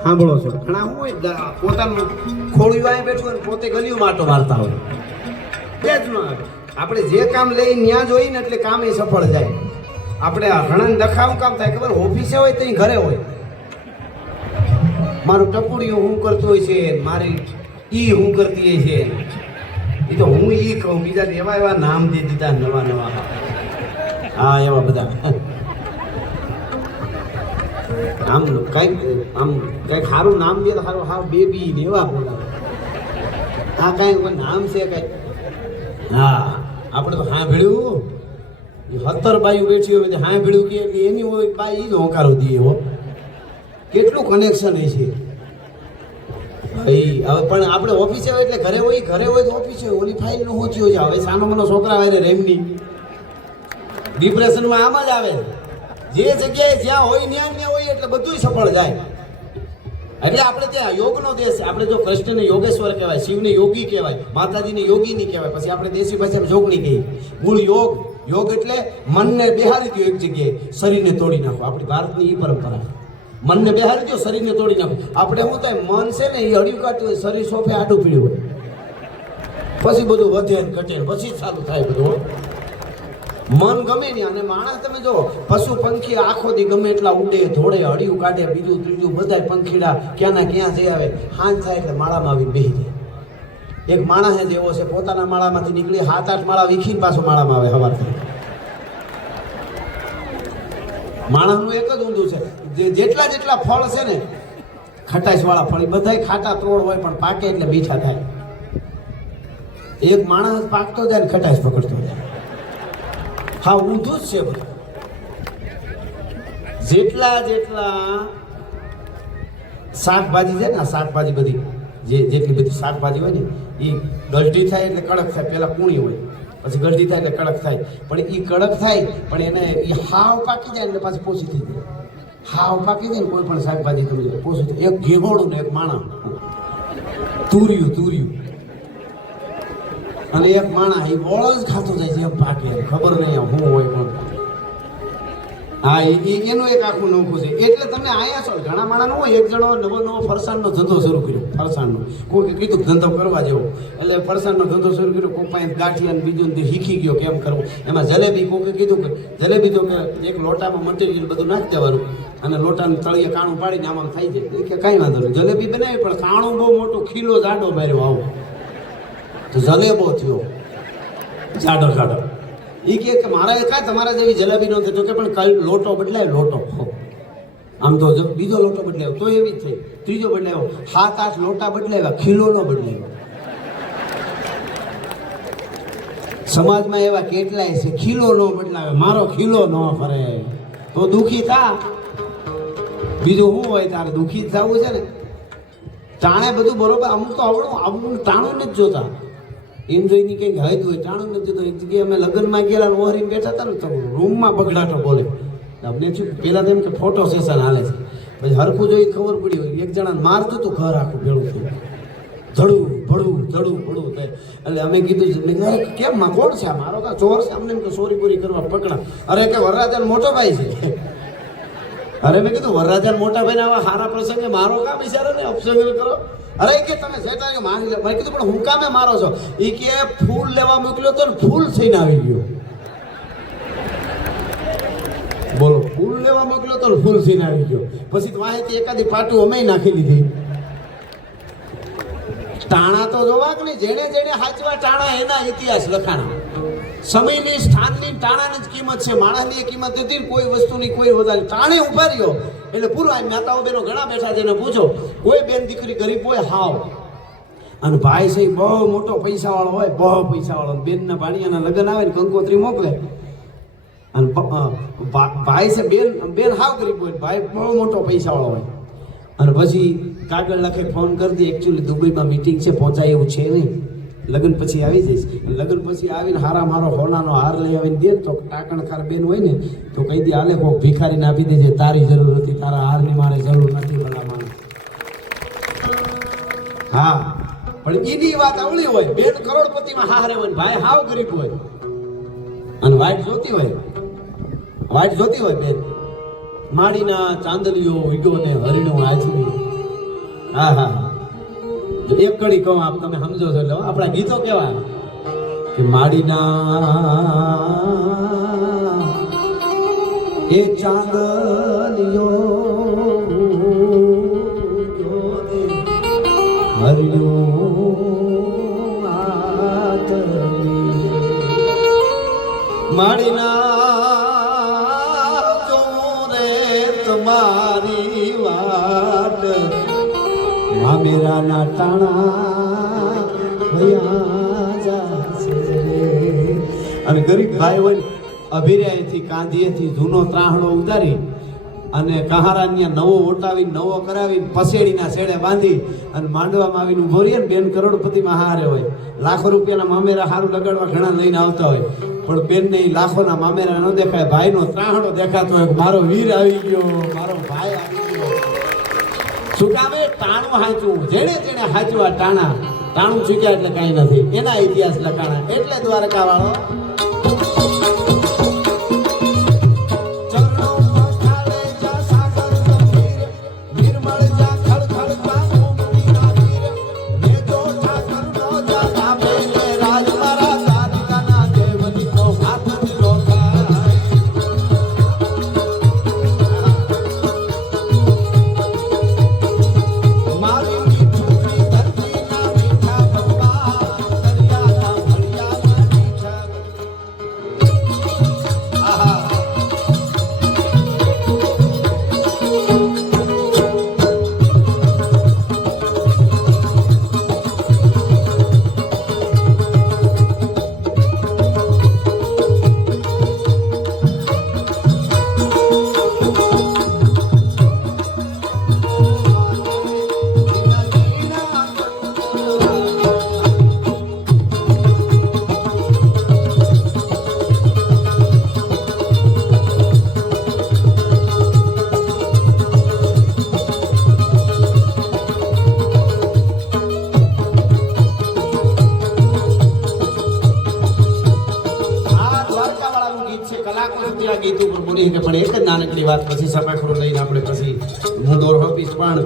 સાંભળો છો ઘણા હોય પોતાનું ખોળ્યું વાય બેઠું અને પોતે ગલીયું માટો મારતા હોય. બે જ ન આવે. આપણે જે કામ લઈ ત્યાં જ હોય ને એટલે કામ એ સફળ જાય. આપણે ઘણા દખાવું કામ થાય ખબર, ઓફિસે હોય તો ઘરે હોય. મારું ટપુડિયું હું કરતું હોય છે, મારી ઈ હું કરતી હોય છે, એ તો હું ઈ કહું. બીજા એવા એવા નામ દે દીધા નવા નવા. હા એવા બધા આમ કઈક સારું નામ દે તો સારું. હા બેબી ને એવા બોલાવે. આ કઈ નામ છે કઈ. હા આપણે તો હા ભેળ્યું 17 બાયું બેઠી હોય હા ભેળ્યું કે એની હોય બાઈ જ હોંકારો દે. હો કેટલું કનેક્શન એ છે ભાઈ. હવે પણ આપણે ઓફિસે હોય એટલે ઘરે હોય તો ઓફિસે હોય. ઓલી ફાઇલ નું હોતી હોય છે. હવે સાનો મનો છોકરા આવે રેમની ડિપ્રેશનમાં આમ જ આવે. જે જગ્યાએ જ્યાં હોય ત્યાં હોય એટલે બધું સફળ જાય. એટલે આપણે ત્યાં યોગનો દેશ છે. આપણે જો કૃષ્ણને યોગેશ્વર કહેવાય, શિવને યોગી કહેવાય, માતાજીને યોગીની કહેવાય, પછી આપણે દેશી ભાષામાં જોગણી કહીએ. મૂળ યોગ એટલે મનને બેહારી દો એક જગ્યાએ, શરીરને તોડી નાખો. આપણી ભારતની એ પરંપરા. મનને બેહારી દો, શરીરને તોડી નાખો. આપણે શું થાય, મન છે ને એ હળિયું કાઢતું હોય, શરીર સોફે આડું પીડ્યું હોય, પછી બધું વધે ને ઘટે પછી ચાલુ થાય બધું. મન ગમે નહીં. અને માણસ તમે જો પશુ પંખી આખો દી ગમે એટલા ઉડે ધોળે હળિયું કાઢે બીજું ત્રીજું બધા પંખીડા ક્યાંના ક્યાં જઈ આવે, હાંજ થાય એટલે માળામાં આવીને બેસી જાય. એક માણસ જ એવો છે પોતાના માળામાંથી નીકળી 7-8 માળા વીખીને પાછો માળામાં આવે સવારથી. માણસનું એક જ ઊંધું છે, જેટલા જેટલા ફળ છે ને ખટાશ વાળા ફળ બધાય ખાટા ત્રોડ હોય પણ પાકે એટલે મીઠા થાય. એક માણસ પાકતો જાય ને ખટાશ પકડતો જાય. હા ઊંધું જ છે બધું. જેટલા જેટલા શાકભાજી છે ને, શાકભાજી બધી જેટલી બધી શાકભાજી હોય ને એ ગલટી થાય એટલે કડક થાય. પેલા કૂણી હોય પછી ગલટી થાય એટલે કડક થાય, પણ એ કડક થાય પણ એને એ હાવ પાકી જાય એટલે પાછી પોચી થઈ જાય. હાવ પાકી જાય ને કોઈ પણ શાકભાજી તમે પોચી થાય. એક ઘેગોળું ને એક માણા તુર્યું અને એક માણા એ વળ જ ખાતો જાય જેમ પાકે ખબર નહીં શું હોય પણ હા એનું એક આખું નોખું છે. એટલે તમે આયા છો ઘણા માણસ હોય એક જણો નવો ફરસાણનો ધંધો શરૂ કર્યો. ફરસાણનો કોઈ કીધું ધંધો કરવા જેવો એટલે ફરસાણનો ધંધો શરૂ કર્યો. કોઈ પાસે ગાંઠિયા બીજું શીખી ગયો કેમ કરવું. એમાં જલેબી કોઈ કીધું કે જલેબી તો એક લોટામાં મટીરિયલ બધું નાખી દેવાનું અને લોટાને તળિયે કાણું પાડીને આમાં થઈ જાય કે કાંઈ વાંધો નહીં. જલેબી બનાવી પણ કાણું બહુ મોટું ખીલો જાડો માર્યો આવો તો જલેબો થયો જાડો. એ કે મારા કાંઈ તમારા જેવી જલેબી નહોતી તો કે પણ કઈ લોટો બદલાય લોટો આમ તો બીજો લોટો બદલાયો તો એવી જ થઈ. ત્રીજો બદલાયો 7-8 લોટા બદલાવ્યા ખીલો નો બદલાયો. સમાજમાં એવા કેટલાય છે ખીલો નો બદલાવે. મારો ખીલો ન ફરે તો દુઃખી થા. બીજું શું હોય તારે દુઃખી થવું છે ને. ટાણે બધું બરોબર અમુક તો આવડું ટાણું નથી જોતા. એમ જોઈને કંઈક હદ હોય ટાણું નથી જોતા. એક જગ્યાએ અમે લગ્નમાં ગયેલા ઓહરીને બેઠા હતા ને તો રૂમમાં બગડાટો બોલે. અમને શું પેલા તો એમ કે ફોટો સેશન હાલે છે. પછી હરખું જોઈ ખબર પડી હોય એક જણા મારતું હતું ઘર આખું ભેળું થયું ધડું ભડું થાય. એટલે અમે કીધું કેમ માં કોણ છે આ મારો કા ચોર છે અમને એમ કે ચોરી બોરી કરવા પકડા. અરે કે વરરાજા મોટો ભાઈ છે. અરે મેં કીધું વરરાજા મોટા ભાઈને આવા સારા પ્રસંગે મારો કા બિચારો ને અપસંગ કરો. અરે કે તમે સેટા માની લે. મેં કીધું પણ હું કામે મારો છો. એ કે ફૂલ લેવા મોકલ્યો તો ને ફૂલ થઈને આવી ગયો. બોલો ફૂલ લેવા મોકલ્યો તો ફૂલ થઈને આવી ગયો. પછી માહિતી એકાદી પાટું અમે નાખી લીધી. ટાણા તો જોવા કે નહીં જેને જેને હાચવા ટાણા એના ઇતિહાસ લખાણા. સમયની સ્થાનની ટાણાની જ કિંમત છે. માણસની કિંમત નથી કોઈ વસ્તુની કોઈ વધારે. ટાણે ઉભા રહ્યો એટલે પૂરું. આ માતાઓ બહેનો ઘણા બેઠા છે એને પૂછો કોઈ બેન દીકરી ગરીબ હોય હાવ અને ભાઈ છે બહુ મોટો પૈસાવાળો હોય બહુ પૈસાવાળો બેનના ભાણિયાના લગ્ન આવે ને કંકોત્રી મોકલે અને ભાઈ છે બેન હાવ ગરીબ હોય ભાઈ બહુ મોટો પૈસાવાળો હોય અને પછી કાગળ લખે ફોન કરી દે એકચ્યુઅલી દુબઈમાં મીટિંગ છે પહોંચાય એવું છે નહીં લગ્ન પછી આવી જઈશ. લગ્ન પછી આવીને હારા મારો હોનાનો હાર લઈ આવીને દે તો ટાકણખાર બેન હોય ને તો કહી દે આલે કોક ભિખારીને આપી દેજે તારી જરૂર નથી તારા હારની મારે જરૂર નથી ભલા માણસ. હા પણ એની વાત અવળી હોય બેન કરોડપતિમાં હારે હોય ભાઈ હાવ ગરીબ હોય અને વાઈટ જોતી હોય બેન માડીના ચાંદલીઓ વિગો ને હરિણો આચવી. હા એક કડી કહું આપ તમે સમજો છો એટલે આપણા ગીતો કેવા કે માડીના એ ચાંદલીઓ હરિણો માડીના ચોરે તમારી વાત મામેરાના ટાણા ભયા જાશે અને ગરીબ ભાઈ હોય અભિરાયથી કાંધીએથી જૂનો ત્રાહણો ઉતારી અને કહારાન્યા નવો ઓટાવી નવો કરાવી પસેડીના છેડે બાંધી અને માંડવામાં આવીને ઉભો રહીએ ને બેન કરોડપતિમાં હારે હોય લાખો રૂપિયાના મામેરા હારું લગાડવા ઘણા લઈને આવતા હોય પણ બેનને લાખોના મામેરા ન દેખાય ભાઈનો ત્રાહણો દેખાતો હોય મારો વીર આવી ગયો મારો ભાઈ આવી ગયો. શું કામે ટાણું હાચવું જેણે જેણે હાચવા ટાણું ચૂક્યા એટલે કાંઈ નથી એના ઇતિહાસ લખાણા એટલે દ્વારકા વાળો આ ગીત ઉપર બોલી કે પણ એક જ નાનકડી વાત પછી સપાખરો લઈને આપણે પછી હું દોર આપીશ પણ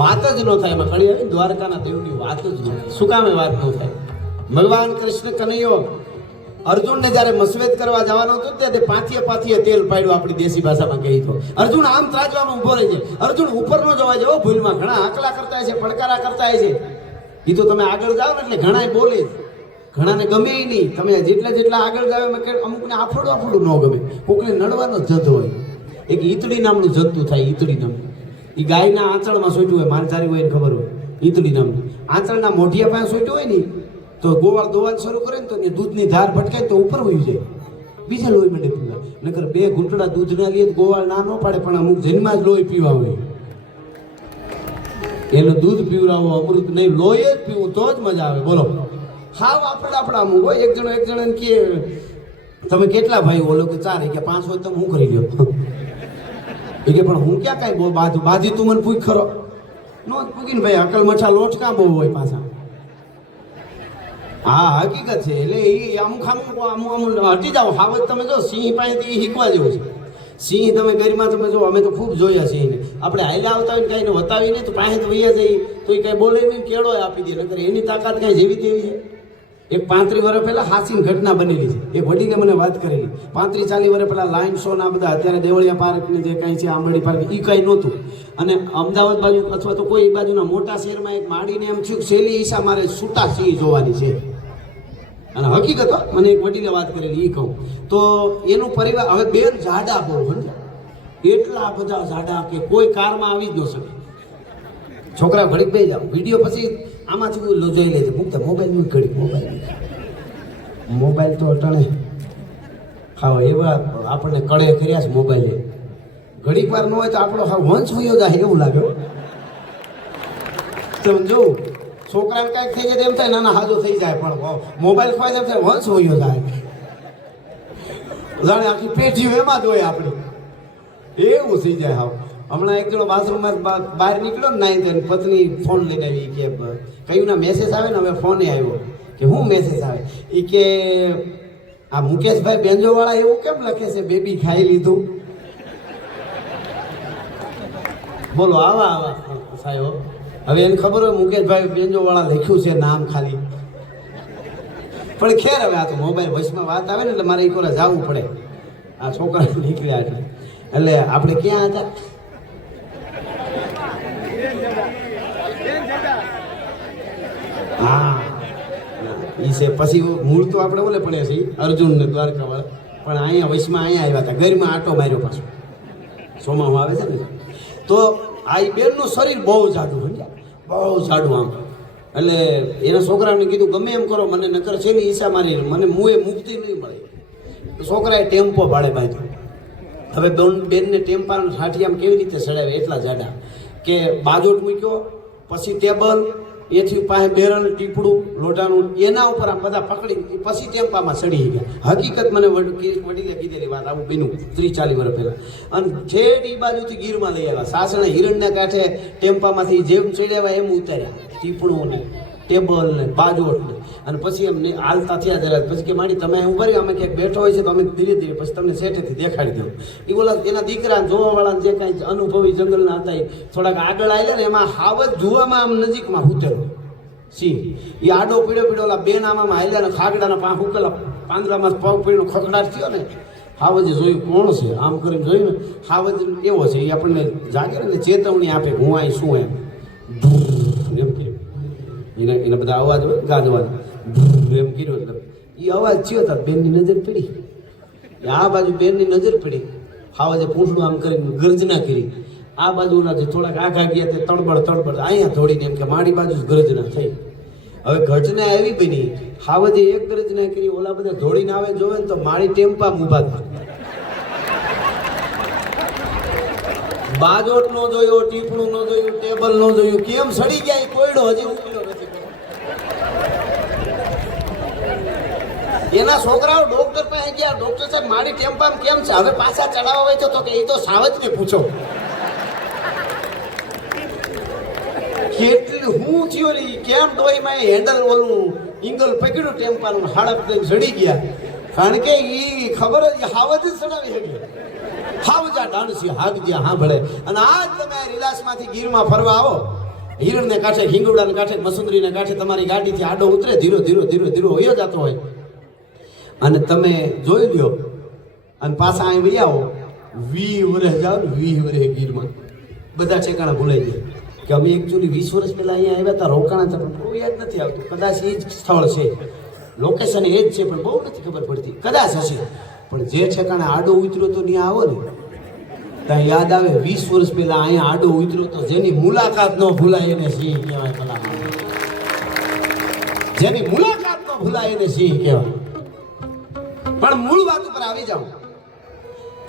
વાત જ ન થાય એમાં કળી આવી દ્વારકાના દેવની વાત જ ન થાય. શું કામ એ વાત ન થાય? ભગવાન કૃષ્ણ કનૈયો અર્જુનને જ્યારે મસવેદ કરવા જવાનો હતો ત્યારે પાથીએ તેલ પાડ્યું, આપણી દેશી ભાષામાં કહી તો. અર્જુન આમ ત્રાજવામાં ઊભો રહી છે. અર્જુન ઉપર ન જવા જાવ ભૂલમાં, ઘણા આકલા કરતા છે, પડકારા કરતા છે. એ તો તમે આગળ જાઓ ને એટલે ઘણા બોલે, ઘણાને ગમે નહીં. તમે જેટલા આગળ જાવ એમાં અમુકને આફડું ન ગમે, કોકને નડવાનો જત હોય. એક ઈતડી નામનું જતું થાય, ઈતડી નામનું. એ ગાયના આંચળમાં સોટ્યું હોય, માનસારી હોય ને ખબર હોય, ઈતડી નામનું. આંચળના મોઢિયા પાસે સોટ્યું હોય ને તો ગોવાળ દોવાનું શરૂ કરે ને તો દૂધની ધાર ભટકાય તો ઉપર વહી જાય, બીજા લોહી માટે પીવા. નકર 2 ઘૂંટડા દૂધના લઈએ ગોવાળ ના ન પાડે, પણ અમુક જન્મમાં જ લોહી પીવા હોય. એનું દૂધ પીવડાવો, અમૃત નહીં, લોહી જ પીવું તો જ મજા આવે. બોલો, હાવ આપણા અમુક હોય. એક જણ કે તમે કેટલા ભાઈ? ઓલો કે 4. કે 5 હોય તમે હું કરી લ્યો? એ કે પણ હું ક્યાં કાંઈ બાજી તું મને પૂછ ખરો નો પૂગીને ભાઈ, અકલ મઠા લોટ કાં બહુ હોય પાછા. હા, હકીકત છે. એટલે એ અમુક હટી જાઓ. હાવત તમે જો સિંહ પાસેથી શીખવા જેવું છે. સિંહ તમે ગરીમાં તમે જો, અમે તો ખૂબ જોયા સિંહને. આપણે હાલ્યા આવતા હોય કાંઈને વતાવી નહીં તો પાસે તો વૈયા જઈએ તો એ કાંઈ બોલે નહીં, કેળો આપી દે. નકર એની તાકાત કાંઈ જેવી તેવી છે. એક 35 વર્ષ પહેલાં હાસીની ઘટના બનેલી છે. એક વડીલે મને વાત કરેલી. 35-40 વર્ષ પહેલાં લાઇન શો ના બધા, અત્યારે દેવળિયા પાર્કને જે કાંઈ છે, આંબરડી પાર્ક, એ કાંઈ નહોતું. અને અમદાવાદ બાજુ અથવા તો કોઈ બાજુના મોટા શહેરમાં એક માડીને એમ થયું સેલી ઈસા મારે છૂટા સિંહ જોવાની છે. અને હકીકત મને એક વડીલે વાત કરેલી, એ કહું તો એનું પરિવાર હવે બેન જાડા બહુ, એટલા બધા જાડા કે કોઈ કારમાં આવી જ ન શકે. છોકરા ઘડીક બે જાવ વિડીયો પછી આમાંથી જોઈ લેજે, મૂકતા મોબાઈલ ઘડીક મોબાઈલ તો અટાણે હા એવા આપણને કડે કર્યા છે મોબાઈલે. ઘડીક વાર ન હોય તો આપણો હા વંશ વયો જાય એવું લાગે. તમે જોઉં છોકરાને કાંઈક થઈ જાય એમ થાય નાના હાજો થઈ જાય, પણ મોબાઈલ ખોવાય એમ થાય વંશ વયો જાય. જાણે આખી પેઢીઓ એમાં જ હોય આપણે, એવું થઈ જાય. હાવ હમણાં એક જણો બાથરૂમમાં બહાર નીકળ્યો ને નાઈ તેને પત્ની ફોન લઈને આવી કે કયું ના મેસેજ આવે ને, હવે ફોને આવ્યો કે હું મેસેજ આવે. એ કે આ મુકેશભાઈ બેન્જોવાળા એવું કેમ લખે છે, બેબી ખાઈ લીધું? બોલો આવા સાહેબ. હવે એને ખબર હોય મુકેશભાઈ બેન્જોવાળા લખ્યું છે નામ ખાલી, પણ ખેર હવે આ તો મોબાઈલ વચમાં વાત આવે ને એટલે મારે એક વાર જવું પડે. આ છોકરા નીકળ્યા એટલે આપણે ક્યાં હતા? હા ઈ છે. પછી મૂળ તો આપણે ઓલે પડે છે અર્જુન ને દ્વારકા વાળા, પણ અહીંયા વચમાં અહીંયા આવ્યા હતા, ગરીમાં આટો માર્યો પાછો. સોમામાં આવે છે ને તો આ બેનનું શરીર બહુ જાડું, સમજ્યા, બહુ જાડું આમ. એટલે એના છોકરાને કીધું ગમે એમ કરો, મને નકર છે ને ઈસા મારી મને મુએ મુક્તિ નહીં મળે. છોકરાએ ટેમ્પો ભાડે બાંધ્યો. હવે બેનને ટેમ્પાનું હાટિયામાં કેવી રીતે ચડાવે, એટલા જાડા કે બાજોટ મૂક્યો, પછી ટેબલ, એથી પાસે બેરલ, ટીપડું, લોઢાનું, એના ઉપર આમ બધા પકડી પછી ટેમ્પામાં ચડી ગયા. હકીકત મને વડીલે કીધેલી વાત, આવું બન્યું 30-40 વર્ષ પહેલાં. અને છેડ એ બાજુથી ગીરમાં લઈ આવ્યા, સાસણે હિરણના કાંઠે ટેમ્પામાંથી જેમ ચડ્યા એમ ઉતાર્યા, ટીપડું ને ટેબલ ને બાજોટ ને. અને પછી એમને હાલતા થયા જરા, પછી કે માડી તમે ઉભા રહ્યો, અમે ક્યાંક બેઠો હોય છે તો અમે ધીરે ધીરે પછી તમને સેઠેથી દેખાડી દઉં. એ બોલા એના દીકરા જોવાવાળા જે કાંઈ અનુભવી જંગલના હતા એ થોડાક આગળ આવ્યા ને, એમાં હાવજ જોવામાં આમ નજીકમાં ઉતર્યો સિંહ. એ આડો પીડો ઓલા બેન આમાં હાલ્યા ને ખાગડાના પાંખ ઉકેલા પાંદડામાં પગ પીડો ખખડાટ થયો ને. હાવજે જોયું કોણ છે, આમ કરીને જોયું ને, હાવજ એવો છે એ આપણને જાગે ને ચેતવણી આપે હું અહીં શું એમ એમ કે એના બધા અવાજ હોય ગાજવાજ એમ કર્યો. એટલે એ અવાજ થયો હતો, બેનની નજર પડી, આ બાજુ બેનની નજર પડી. હાવજે પૂંછડું આમ કરીને ગર્જના કરી. આ બાજુના જે થોડાક આઘા ગયા તે તડબડ અહીંયા દોડીને એમ કે મારી બાજુ જ ગર્જના થઈ. હવે ગર્જના એવી બની, હાવજે એક ગર્જના કરી, ઓલા બધા દોડીને આવે જોવે ને તો મારી ટેમ્પા ઊભા થાય. બાજોટ નો જોયો, ટીપણું નો જોયું, ટેબલ નો જોયું, કેમ સડી ગયા એ કોયડો હજી ઉકેલો નથી. એના છોકરાઓ ડોક્ટર પાસે ગયા, ડોક્ટર સાહેબ મારી ટેમ્પામ કેમ છે, હવે પાછા ચડાવવા હોય તો કે એ તો સાવજને પૂછો. કેટલી હું થયો કેમ ડોહીમાં હેન્ડલ ઓલું ઇંગલ પકડ્યું ટેમ્પાનું, હાડપ સડી ગયા. કારણ કે ઈ ખબર જ હાવ જ સડાવી શકે હાવજા ડાણસી હાગજ્યા હાંભળે. અને આજ તમે રીલાસમાંથી ગીરમાં ફરવા આવો, હિરણને કાંઠે, હિંગોડાને કાંઠે, મસુંદરીને કાંઠે તમારી ગાડીથી આડો ઉતરે, ધીરો ધીરો ધીરો ધીરો વયો જતો હોય, અને તમે જોઈ લ્યો અને પાછા અહીં વહી આવો, 20 વર્ષ જાઓ ને 20 વર્ષ ગીરમાં બધા ઠેકાણા ભૂલાઈ જાય કે અમે એકચ્યુઅલી 20 વર્ષ પહેલા અહીંયા આવ્યા હતા, રોકાણા હતા, પણ કોઈ યાદ નથી આવતું. કદાચ એ જ સ્થળ છે, લોકેશન એ જ છે, પણ બહુ નથી ખબર પડતી. કદાચ હશે, પણ જે ઠેકાણે આડો ઉતર્યો તો ત્યાં આવો ને ત્યાં યાદ આવે 20 વર્ષ પહેલા અહીંયા આડો ઉતર્યો તો જેની મુલાકાત ન ભૂલાય એને સિંહ કહેવાય. ભલા જેની મુલાકાત ન ભૂલાય એને સિંહ કહેવાય. પણ મૂળ વાત ઉપર આવી જાઉં.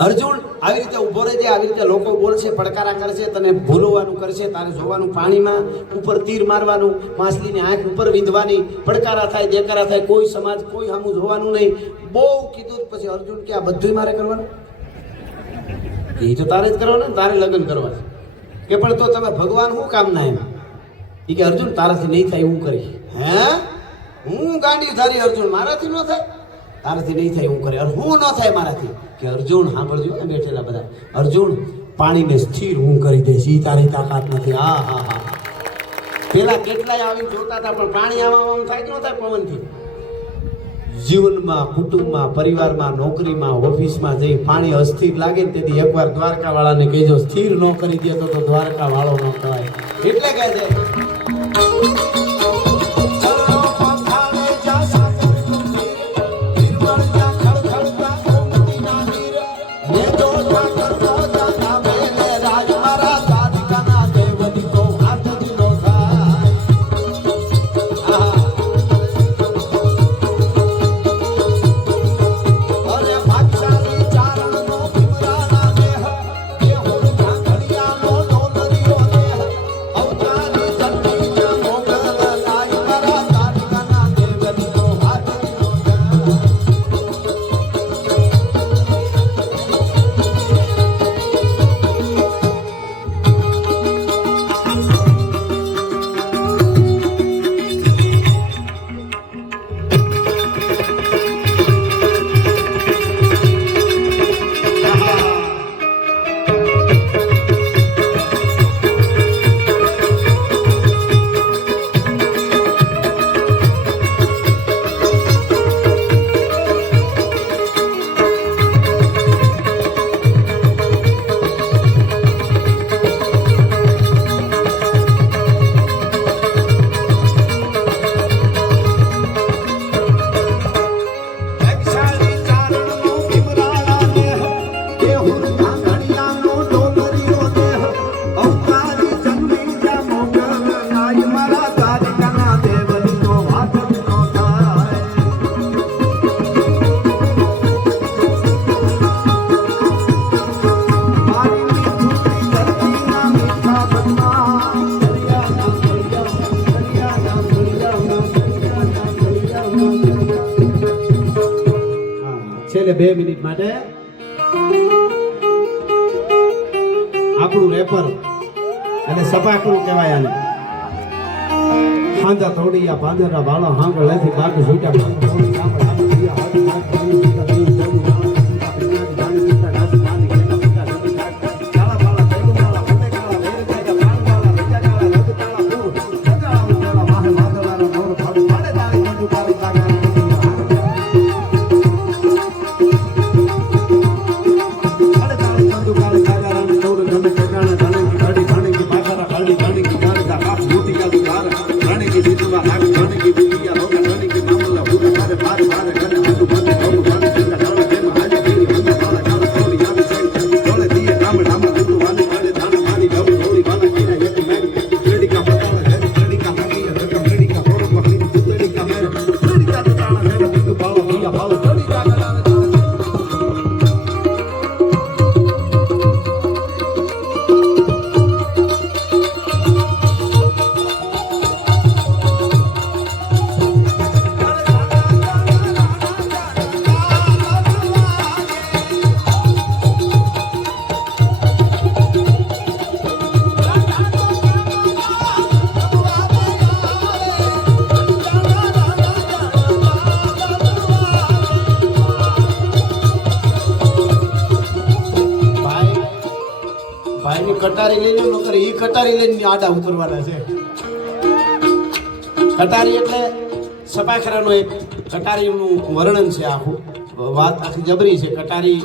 અર્જુન આવી રીતે ઉભો રહેજે, આવી રીતે લોકો બોલશે, પડકારા કરશે, તને ભૂલવાનું કરશે, તારે જોવાનું પાણીમાં, ઉપર તીર મારવાનું, માછલીની આંખ ઉપર વીંધવાની, પડકારા થાય, દેકારા થાય, કોઈ સમાજ કોઈ સામું જોવાનું નહીં. બહુ કીધું પછી અર્જુન કે આ બધું મારે કરવાનું, એ તો તારે જ કરવાનું ને, તારે લગ્ન કરવા કે પણ તો તમે ભગવાન શું કામ ના એમ? એ કે અર્જુન તારાથી નહીં થાય હું કરીશ. હે હું ગાંડી ધારી અર્જુન, મારાથી ન થાય? તારાથી નહીં થાય હું કરે. અને હું ન થાય મારાથી કે અર્જુન સાંભળજો ને બેઠેલા બધા, અર્જુન પાણીને સ્થિર હું કરી દઈશ, એ તારી તાકાત નથી. હા હા હા, પેલા કેટલાય આવીને જોતા હતા, પણ પાણી આવામાં થાય કે ન થાય પવનથી? જીવનમાં, કુટુંબમાં, પરિવારમાં, નોકરીમાં, ઓફિસમાં જઈ પાણી અસ્થિર લાગે ને તેથી એકવાર દ્વારકા વાળાને કહેજો, સ્થિર ન કરી દે તો દ્વારકા વાળો ન કહેવાય. એટલે કહે છે છેલ્લે 2 મિનિટ માટે આપણું રેપર અને સપાકરું કહેવાય આને. હાંજા તોડિયા પાંદરા વાળા હાંગળેથી બાગ છૂટ્યા કટારી લઈ લો નકર ઈ કટારી લઈને આડા ઉતરવાના છે. કટારી એટલે સપાખરાનો એક કટારીનું વર્ણન છે. આખું વાત આખી જબરી છે. કટારી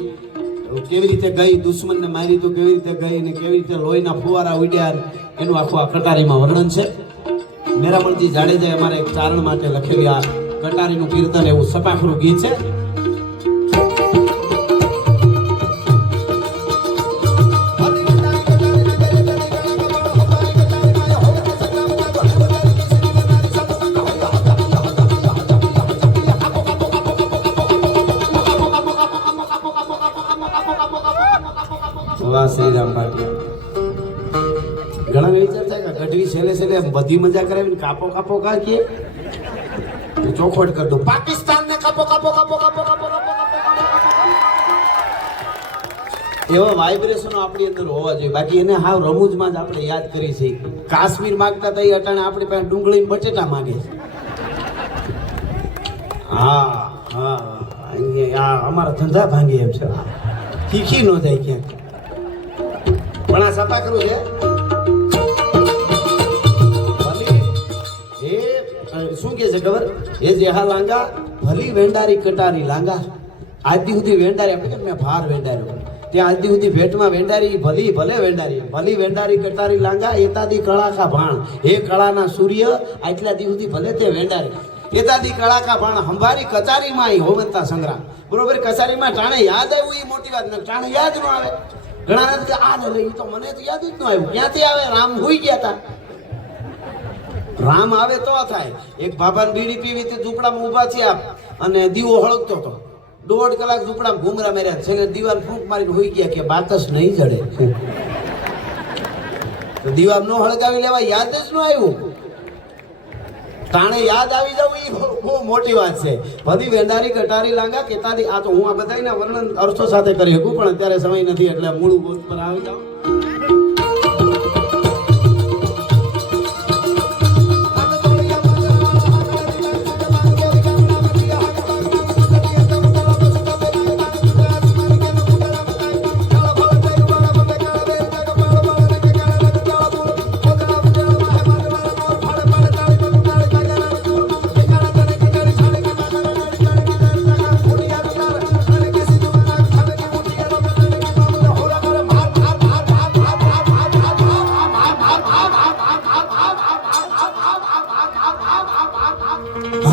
કેવી રીતે ગઈ, દુશ્મનને મારી તો કેવી રીતે ગઈ, અને કેવી રીતે લોહીના ફુવારા ઉડ્યા, એનું આખું આ કટારીમાં વર્ણન છે. મેરામણજી જાડેજાએ અમારે એક ચારણ માટે લખેલી આ કટારીનું કીર્તન એવું સપાખરું ગીત છે. વાહ શ્રીરામ ભાટિયા. ઘણા વિચાર થાય કે ગઢવી છેલ્લે છેલ્લે બધી મજા કરાવીને કાપો કાપો કા કે ચોખવટ કર દો, પાકિસ્તાન ને કાપો કાપો કાપો કાપો કાપો કાપો. એવા વાઇબ્રેશનો આપણી અંદર હોવા જોઈએ. બાકી એને હાવ રમૂજમાં જ આપણે યાદ કરી છે. કાશ્મીર માંગતા હતા એ અટાણે આપણી પાસે ડુંગળી બટેટા માંગે છે. હા હા અમારા ધંધા ભાંગી એમ છે. શીખી ન જાય ક્યાંક. પણ આ સપાકરું છે. શું કે છે ખબર? એ જે હા લાંગા ભલી વેંડારી કટારી લાંગા. આજથી સુધી વેંડારી આપણે મેં ભાર વેંડાર્યો ત્યાં આજથી સુધી ભેટમાં વેંડારી ભલી ભલે વેંડારી ભલી વેંડારી કટારી લાંગા એતાદી કળાકા ભાણ હે કળાના સૂર્ય આટલા દી સુધી ભલે તે વેંડારી એતાદી કળાકા ભાણ હંભારી કચારીમાં હોવંતા સંગ્રામ. બરોબર, કચારીમાં ટાણે યાદ આવ્યું એ મોટી વાત. ટાણે યાદ ન આવે. ઘણા નથી આ ન રહી તો મને તો યાદ જ ન આવ્યું. ક્યાંથી આવે? રામ હોઈ ગયા હતા. રામ આવે તો થાય. એક ભાભાને બીડી પીવી તે ઝૂંપડામાં ઊભા થયા અને દીવો હળગતો હતો. 1.5 કલાક ઝૂંપડામાં ઘૂમરા મેર્યા. છેલ્લે દીવાલ ફૂંક મારીને હોઈ ગયા કે બાતસ નહીં જડે. તો દીવા ન હળગાવી લેવા યાદ જ ન આવ્યું. તાણે યાદ આવી જવું એ બહુ મોટી વાત છે. બધી વેંડારી કટારી લાંગા કેતારી. આ તો હું આ બધાના વર્ણન અર્થો સાથે કરી શકું પણ અત્યારે સમય નથી એટલે મૂળ બોધ પર આવી જાઉં.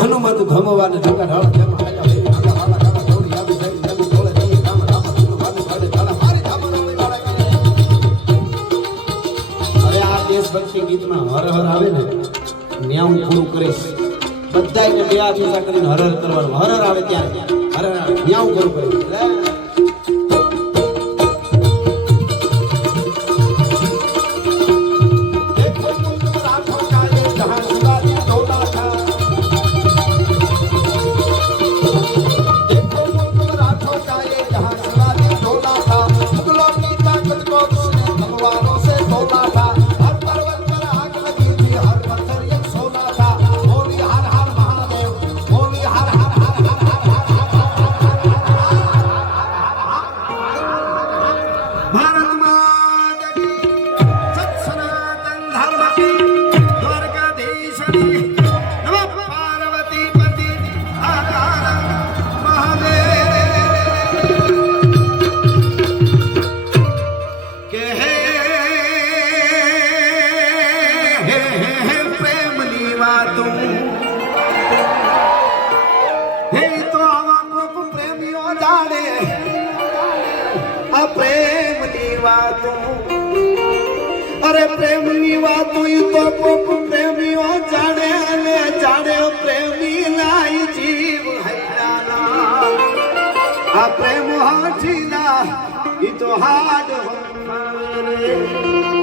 હનુમત ધમવાને ઢોકા ઢાળ જેમ આયા હે આલા વાલા કાલા થોડી આવી જાય જમી તોળે જઈ કામ રામ હનુમાન સાડે ઢાળા મારી ધમરોળી વાળા કરે. હવે આ દેશભક્તિ ગીતમાં હર હર આવે ને ન્યા હું પૂરું કરીશ. બધાયને બે હાથ ઊંચા કરીને હર હર કરવાનું. હર હર આવે ત્યારે હર હર આવે ન્યા હું પૂરું કરીશ. પ્રેમની વાતો અરે પ્રેમની વાતો તો કોક પ્રેમીઓ જાણે અને જાણે પ્રેમી નાય જીવ હૈયાના આ પ્રેમ હાજીલા ઈ તો હાડ હમ